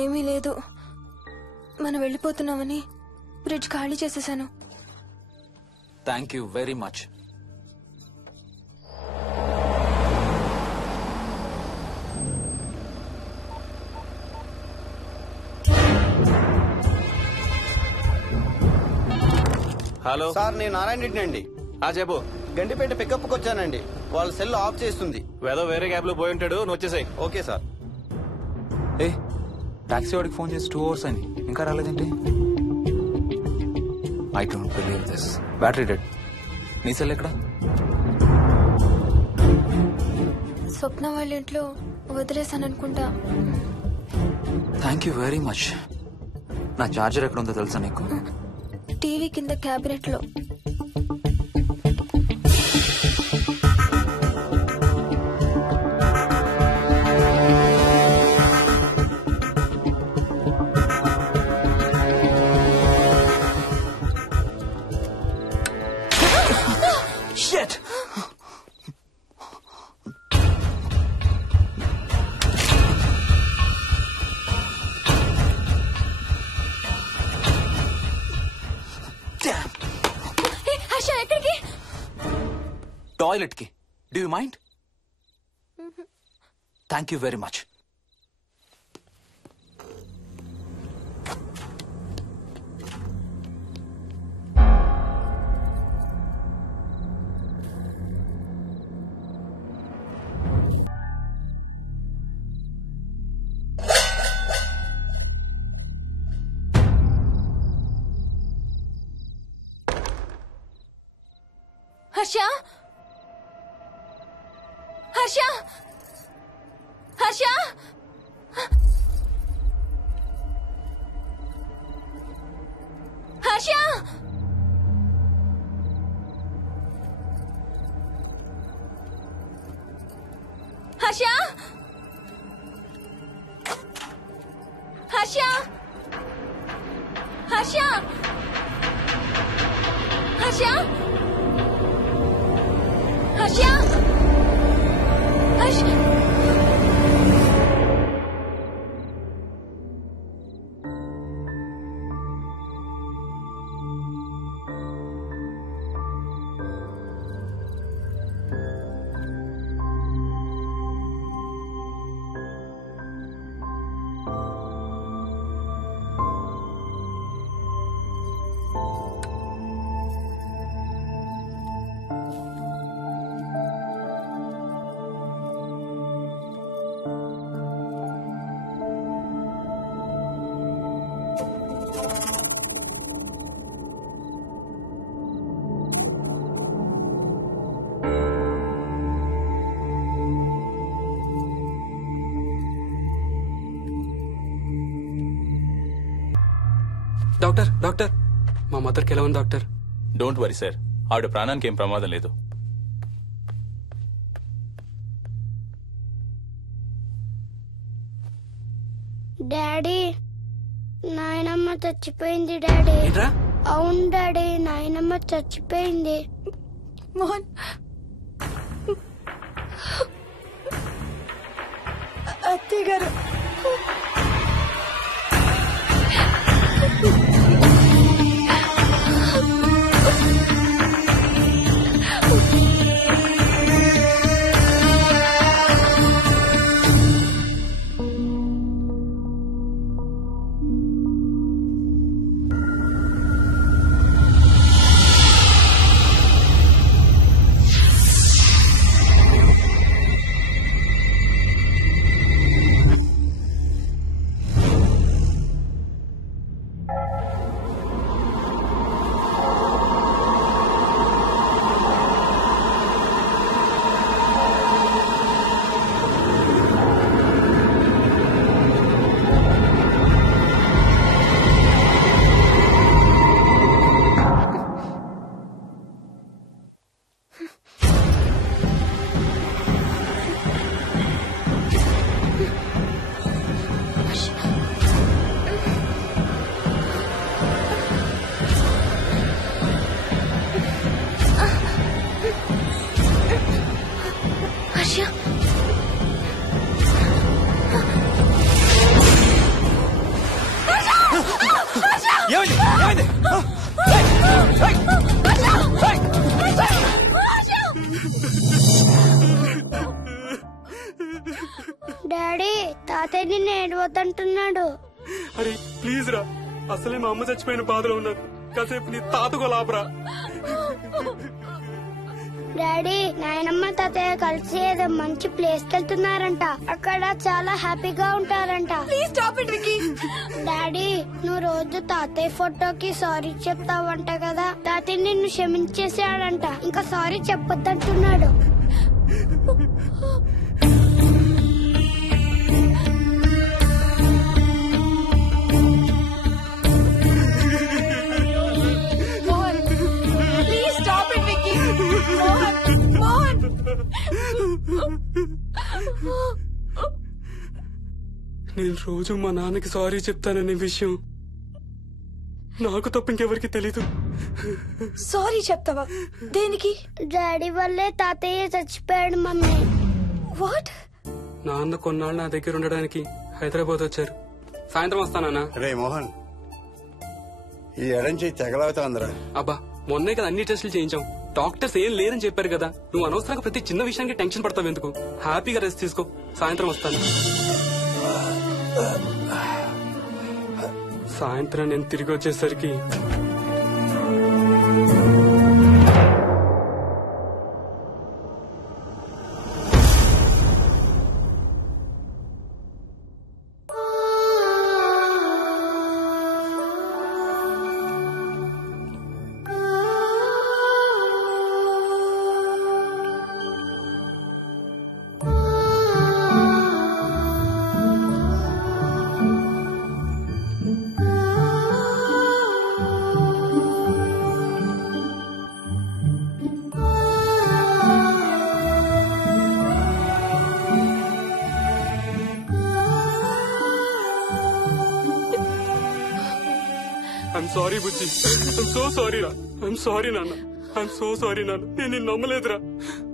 ఏమీ లేదు. మనం వెళ్ళిపోతున్నామని ఫ్రిడ్జ్ ఖాళీ చేసేసాను. Thank you very much. Hello sir నేను నారాయణ రెడ్డి అండి. చెప్పు. గండిపేట పికప్ కి వచ్చానండి. వాళ్ళ సెల్ ఆఫ్ చేస్తుంది. ఏదో వేరే క్యాబ్ లో పోయి ఉంటాడు, నువ్వు వచ్చేసాయి. Okay sir. ఏ టాక్సీ వాడికి ఫోన్ చేసి 2 hours అని ఇంకా రాలేదేంటి? I don't believe this. Battery dead. నీ సెల్ ఎక్కడ? స్వప్న వాళ్ళ ఇంట్లో వదిలేసాను అనుకుంటా. Thank you very much. నా చార్జర్ ఎక్కడ ఉందో తెలుసా నీకు? టీవీ కింద క్యాబినెట్ లో. Shit! హర్ష ఎక్కడికి? టాయిలెట్ కి. Do you mind? Thank you very much. Harsha Harsha Harsha Harsha Harsha Harsha Harsha Harsha Harsha Harsha doctor doctor మా మదర్కి ఎలా ఉంది డాక్టర్? డోంట్ వరీ సార్, ఆవిడ ప్రాణానికి ఏం ప్రమాదం లేదు. డాడీ నాయనమ్మ చచ్చిపోయింది డాడీ. అవును డాడీ, నాయనమ్మ చచ్చిపోయింది. మోహన్ అత్తయ్య గారు డాడీ తాతయ్య నిన్ను ఏడవద్దంటున్నాడు. అరే ప్లీజ్ రా, అసలే మా అమ్మ చచ్చిపోయిన బాధలో ఉన్నాను. కాసేపు నీ తాతకు లాభరా. డాడీ నాయనమ్మ తాతయ్య కలిసి ఏదో మంచి ప్లేస్ కి వెళ్తున్నారంట. అక్కడ చాలా హ్యాపీగా ఉంటారంట. Please stop it Vicky. Daddy నువ్వు రోజు తాతయ్య ఫోటోకి సారీ చెప్తావంట కదా. తాతయ్య నిన్ను క్షమించేసాడంట. ఇంకా సారీ చెప్పొద్దంటున్నాడు. నేను రోజు మా నాన్నకి సారీ చెప్తాననే విషయం నాకు తప్ప ఇంకెవరికి తెలీదు. సారీ చెప్తావా? దేనికి? డాడీ వల్లే తాతయ్య చచ్చిపోయాడు మమ్మీ. వాట్? నాన్న కొన్నాళ్ళు నా దగ్గర ఉండడానికి హైదరాబాద్ వచ్చారు. సాయంత్రం వస్తానా? రే మోహన్, ఈ ఎడం చేయి తెగలవుతాందిరా. అబ్బా మొన్నే కదా అన్ని టెస్టులు చేయించాం. డాక్టర్స్ ఏం లేదని చెప్పారు కదా. నువ్వు అనవసరంగా ప్రతి చిన్న విషయానికి టెన్షన్ పడతావు ఎందుకు? హ్యాపీగా రెస్ట్ తీసుకో. సాయంత్రం వస్తాను. సాయంత్రం నేను తిరిగి వచ్చేసరికి I'm sorry Bujji. I'm so sorry రా. ఐఎమ్ సారీ నాన్న. ఐఎమ్ సో సారీ నాన్న. నేను నిన్ను నమ్మలేదురా.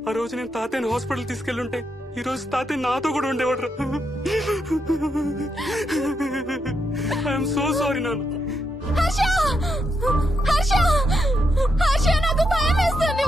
ఆ రోజు నేను తాతయ్యని హాస్పిటల్ తీసుకెళ్ళుంటే ఈ రోజు తాతయ్య నాతో కూడా ఉండేవాడు రా. ఐఎమ్ సో సారీ నాన్న. నాకు భయం వేస్తుంది.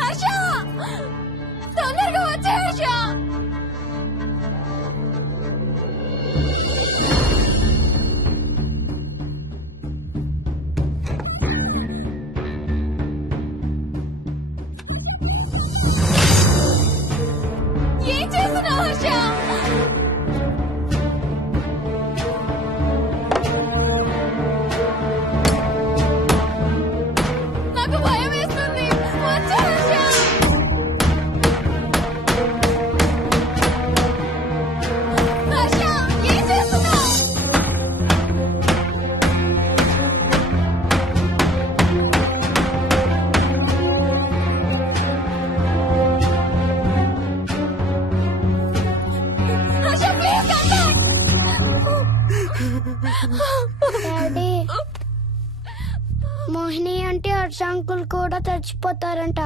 వచ్చి తొందరగా వచ్చే హర్ష. ఏం చేస్తున్నావు హర్ష? నాకు భయం వేస్తుంది. వచ్చే హర్ష. హర్ష ఏం చేస్తున్నావు? Harsha please come back. Daddy Mohini అంటే హర్ష అంకుల్ కూడా చచ్చిపోతారంట.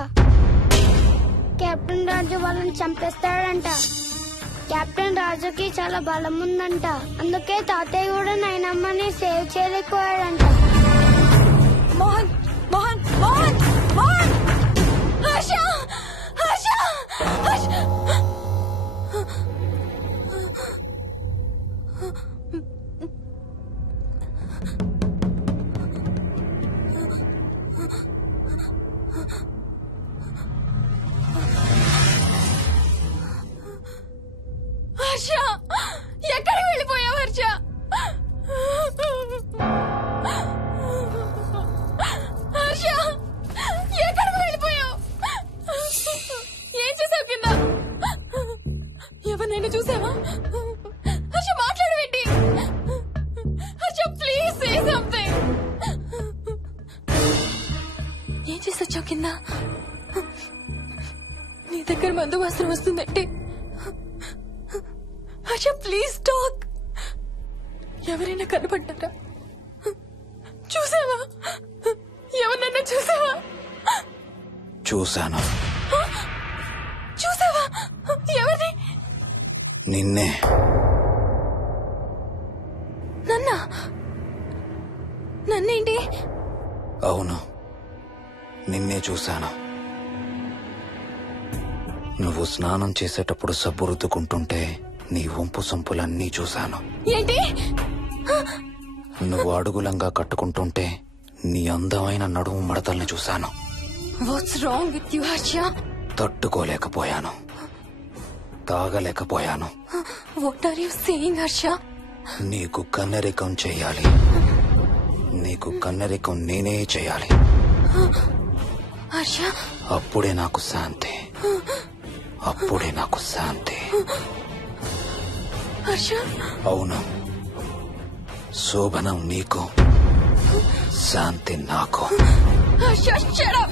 కెప్టెన్ రాజు వాళ్ళని చంపేస్తాడంట. కెప్టెన్ రాజుకి చాలా బలం ఉందంట. అందుకే తాతయ్య కూడా నాయనమ్మని సేవ్ చేయలేకపోయాడంట. మోహన్ మోహన్ మోహన్ మోహన్ హర్ష హర్ష హర్ష. హర్ష ఎక్కడికి వెళ్ళిపోయావు హర్ష? హర్ష ఎక్కడికి వెళ్ళిపోయావు? ఎవరినైనా చూసావా? హర్ష మాట్లాడవేంటి? Harsha please say something. ఏం చేసొచ్చావు కింద? నీ దగ్గర మందు వాసన వస్తుందంటే హర్ష ప్లీజ్ టాక్. ఎవరైనా కనపడ్డారా? చూసావా? ఎవరినన్నా చూసావా? చూశాను. చూసావా? ఎవరిని? నిన్నే. నన్నేంటి? అవును, నిన్నే చూశాను. నువ్వు స్నానం చేసేటప్పుడు సబ్బు రుద్దుకుంటుంటే నీ వంపు సొంపులన్నీ చూశాను. ఏంటి? నువ్వు అడుగులంగా కట్టుకుంటుంటే నీ అందమైన నడుము మడతల్ని చూశాను. What's wrong with you Harsha? తట్టుకోలేకపోయాను, తాగలేకపోయాను. What are you saying Harsha? నీకు కన్నరికం చెయ్యాలి. నీకు కన్నరికం నేనే చేయాలి. హర్ష, అప్పుడే నాకు శాంతి. అప్పుడే నాకు శాంతి. హర్ష, అవును, శోభనం నీకు, శాంతి నాకు. Harsha, shut up.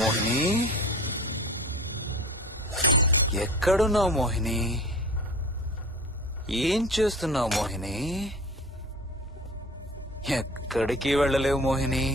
మోహిని, ఎక్కడున్నావు మోహిని? ఏం చేస్తున్నావు మోహిని? ఎక్కడికి వెళ్ళలేవు మోహిని.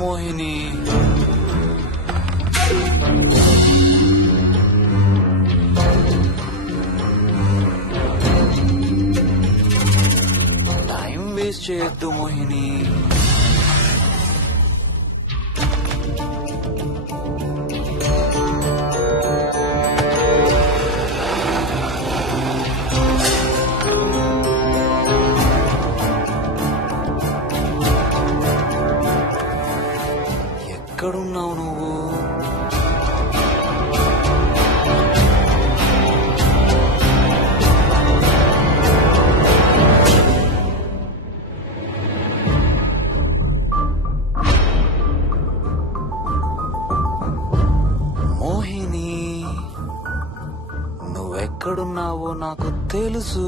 మోహిని, టైం వేస్ట్ చేయొద్దు మోహిని. ఎక్కడున్నావు నువ్వు? మోహిని, నువ్వెక్కడున్నావో నాకు తెలుసు.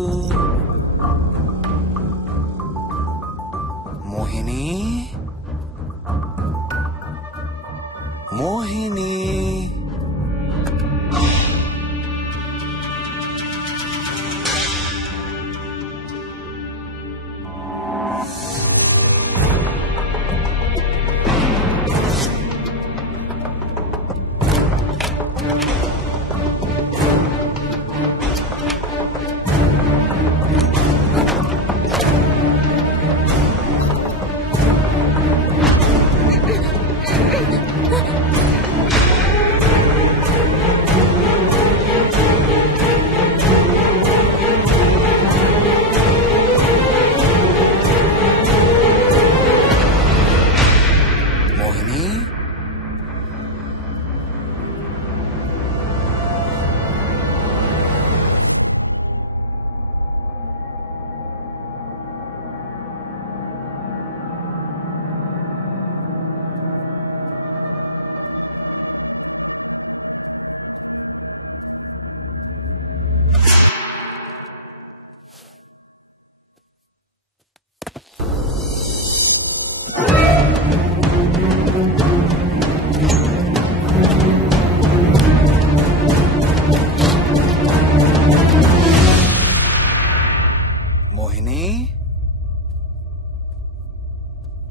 మోహిని, మోహిని,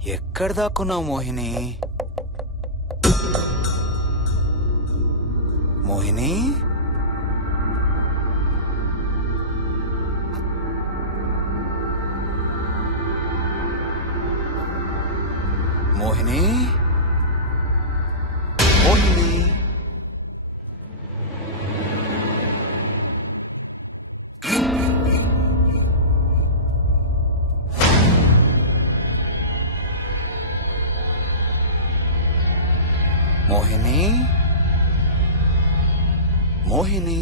ఎక్కడ దాక్కున్నావు మోహిని? మోహిని, మోహిని, మోహిని. మోహిని, మోహిని.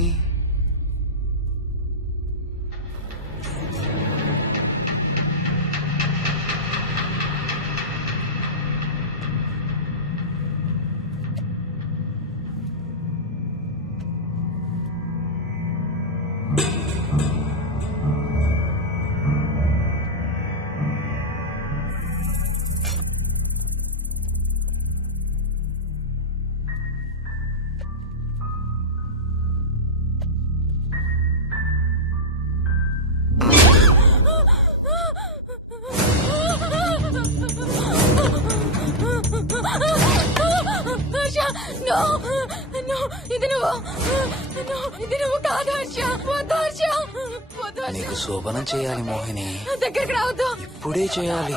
నీకు శోభనం చేయాలి మోహిని. దగ్గరికి రావద్దు. ఇప్పుడే చేయాలి.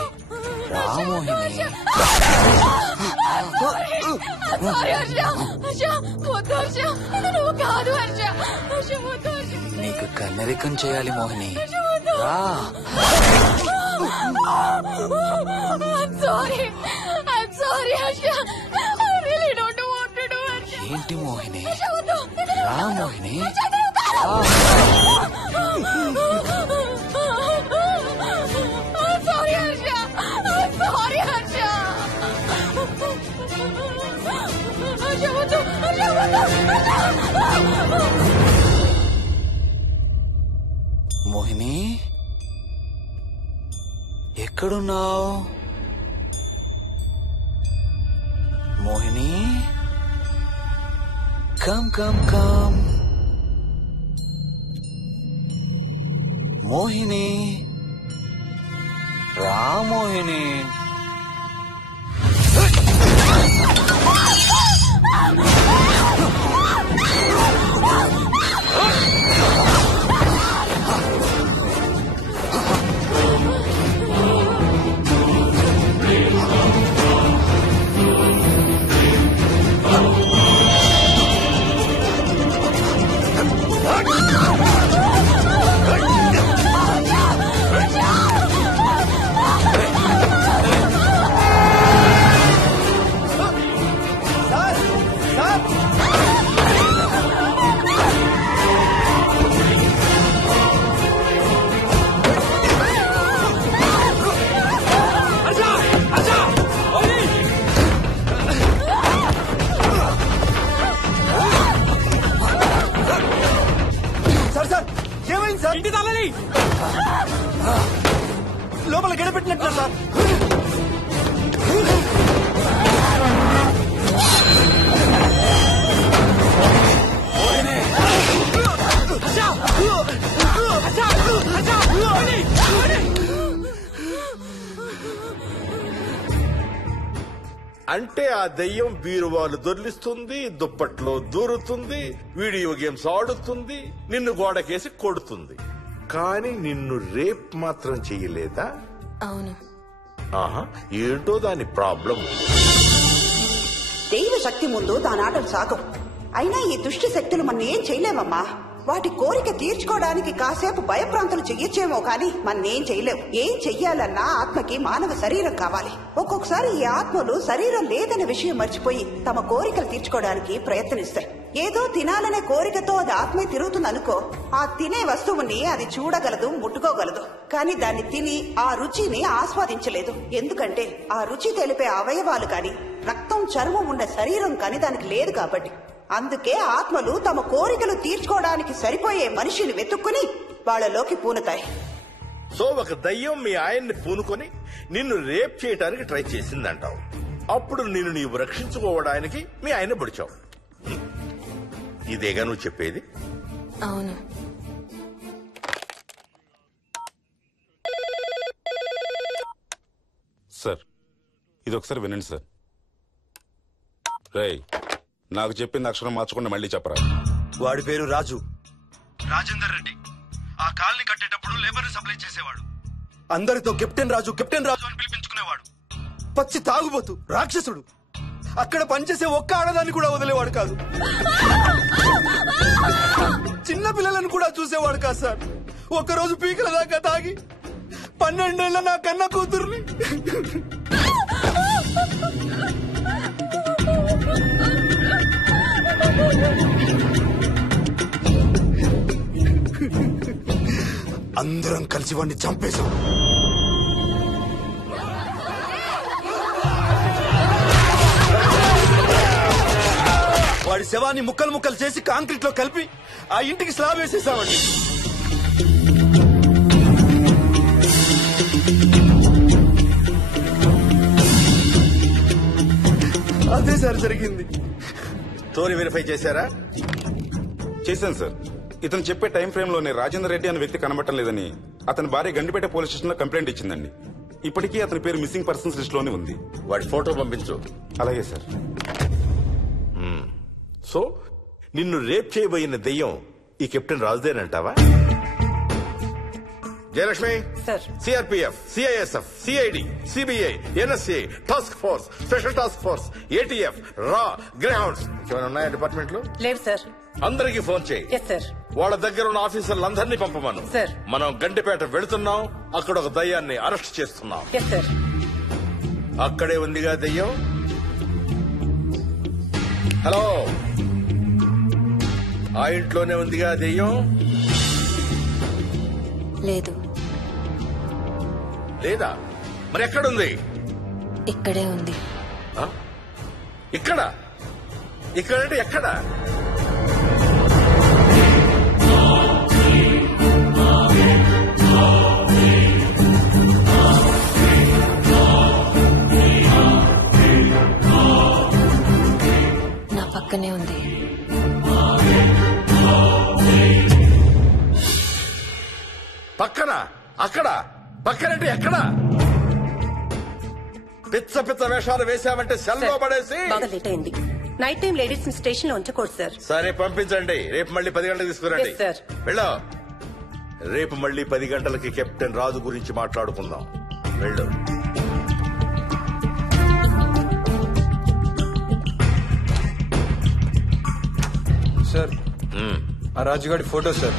రా మోహిని. నీకు కన్నరికం చేయాలి మోహిని. రా. ఏంటి మోహిని? రా మోహిని. మోహిని, ఎక్కడున్నావు Mohini? Come come come Mohini. రా మోహిని. ఇంటి తాళాలి. లోపల గడపెట్టినట్లు సార్. అంటే ఆ దెయ్యం బీరువాలు దొర్లిస్తుంది, దుప్పట్లో దూరుతుంది, వీడియో గేమ్స్ ఆడుతుంది, నిన్ను గోడకేసి కొడుతుంది. కానీ నిన్ను రేప్ మాత్రం చెయ్యలేదా? అవును. ఆహా, ఏంటో దాని ప్రాబ్లం. దైవ శక్తి ముందు దానాటలు సాగం. అయినా ఈ దుష్ట శక్తులు మన ఏం చేయలేమమ్మా. వాటి కోరిక తీర్చుకోవడానికి కాసేపు భయప్రాంతులు చెయ్యొచ్చేమో కానీ మన్నేం చేయలేవు. ఏం చెయ్యాలన్నా ఆత్మకి మానవ శరీరం కావాలి. ఒక్కొక్కసారి ఈ ఆత్మలు శరీరం లేదన్న విషయం మర్చిపోయి తమ కోరికలు తీర్చుకోవడానికి ప్రయత్నిస్తాయి. ఏదో తినాలనే కోరికతో అది ఆత్మే తిరుగుతుంది అనుకో, ఆ తినే వస్తువుని అది చూడగలదు, ముట్టుకోగలదు. కానీ దాన్ని తిని ఆ రుచిని ఆస్వాదించలేదు. ఎందుకంటే ఆ రుచి తెలిపే అవయవాలు కాని రక్తం, చర్మం ఉన్న శరీరం కాని దానికి లేదు కాబట్టి. అందుకే ఆత్మలు తమ కోరికలు తీర్చుకోవడానికి సరిపోయే మనిషిని వెతుక్కుని వాళ్ళలోకి పూనుతాయి. సో ఒక దయ్యం మీ ఆయన్ని పూనుకొని నిన్ను రేప్ చేయడానికి ట్రై చేసిందంటావు. అప్పుడు నిన్ను నీవు రక్షించుకోవడానికి మీ ఆయన బడిచావు. ఇదేగా నువ్వు చెప్పేది? అవును. సార్, ఇది ఒకసారి వినండి సార్. రేయ్, నాకు చెప్పింది అక్షరం మార్చకుండా మళ్ళీ చెప్పరా. వాడి పేరు రాజు, రాజేందర్ రెడ్డి. ఆ కాలనీ కట్టేటప్పుడు లేబర్ సప్లై చేసేవాడు. అందరితో కెప్టెన్ రాజు అని పిలిపించుకునేవాడు. పచ్చి తాగుబోతు, రాక్షసుడు. అక్కడ పనిచేసే ఒక్క ఆడదాన్ని కూడా వదిలేవాడు కాదు. చిన్న పిల్లలను కూడా చూసేవాడు కాదు సార్. ఒక్కరోజు పీకల దాకా తాగి 12 ఏళ్ల నా కన్న కూతుర్ని అందరం కలిసి వాడిని చంపేశాం. వాడి శవాన్ని ముక్కలు ముక్కలు చేసి కాంక్రీట్ లో కలిపి ఆ ఇంటికి స్లాబ్ వేసేసామండి. అదే సార్ జరిగింది. స్టోరీ వెరిఫై చేశారా? చేశాను సార్. ఇతను చెప్పే టైం ఫ్రేమ్ లోనే రాజేందర్ రెడ్డి అనే వ్యక్తి కనబడటం లేదని అతని భార్య గండిపేట పోలీస్ స్టేషన్ లో కంప్లైంట్ ఇచ్చిందండి. ఇప్పటికీ అతని పేరు మిస్సింగ్ పర్సన్స్ లిస్ట్ లోనే ఉంది. వాడి ఫోటో పంపించు. అలాగే సార్. సో నిన్ను రేప్ చేయబోయిన దెయ్యం ఈ కెప్టెన్ రాజుదేనంటావా? Jayalakshmi, CRPF, CISF, CID, CBI, NSA, task force, special task force, ATF, రా, గ్రేహౌండ్స్ ఏమైనా ఉన్నాయా డిపార్ట్మెంట్ లో? లేదు సార్. అందరికీ ఫోన్ చేయి. వాళ్ళ దగ్గర ఉన్న ఆఫీసర్లందరినీ పంపమను. మనం గండిపేట వెళుతున్నాం. అక్కడ ఒక దయ్యాన్ని అరెస్ట్ చేస్తున్నాం. అక్కడే ఉందిగా దయ్యం. హలో, ఆ ఇంట్లోనే ఉందిగా దెయ్యం? లేదు. లేదా? మరి ఎక్కడుంది? ఇక్కడే ఉంది. ఇక్కడ? ఇక్కడంటే ఎక్కడ? నా పక్కనే ఉంది. పక్కన? అక్కడ? పక్కనంటే ఎక్కడ? పిచ్చ పిచ్చ వేషాలు వేశామంటే సెల్లో పడేసి. బాగా లేట్ అయింది. నైట్ టైం లేడీస్ స్టేషన్ లో ఉంచకూడదు సార్. సరే పంపించండి. రేపు మళ్ళీ 10 గంటలకు తీసుకురండి. వెళ్ళు. రేపు మళ్ళీ 10 గంటలకి కెప్టెన్ రాజు గురించి మాట్లాడుకుందాం. వెళ్ళు. సార్, ఆ రాజుగాడి ఫోటో సార్.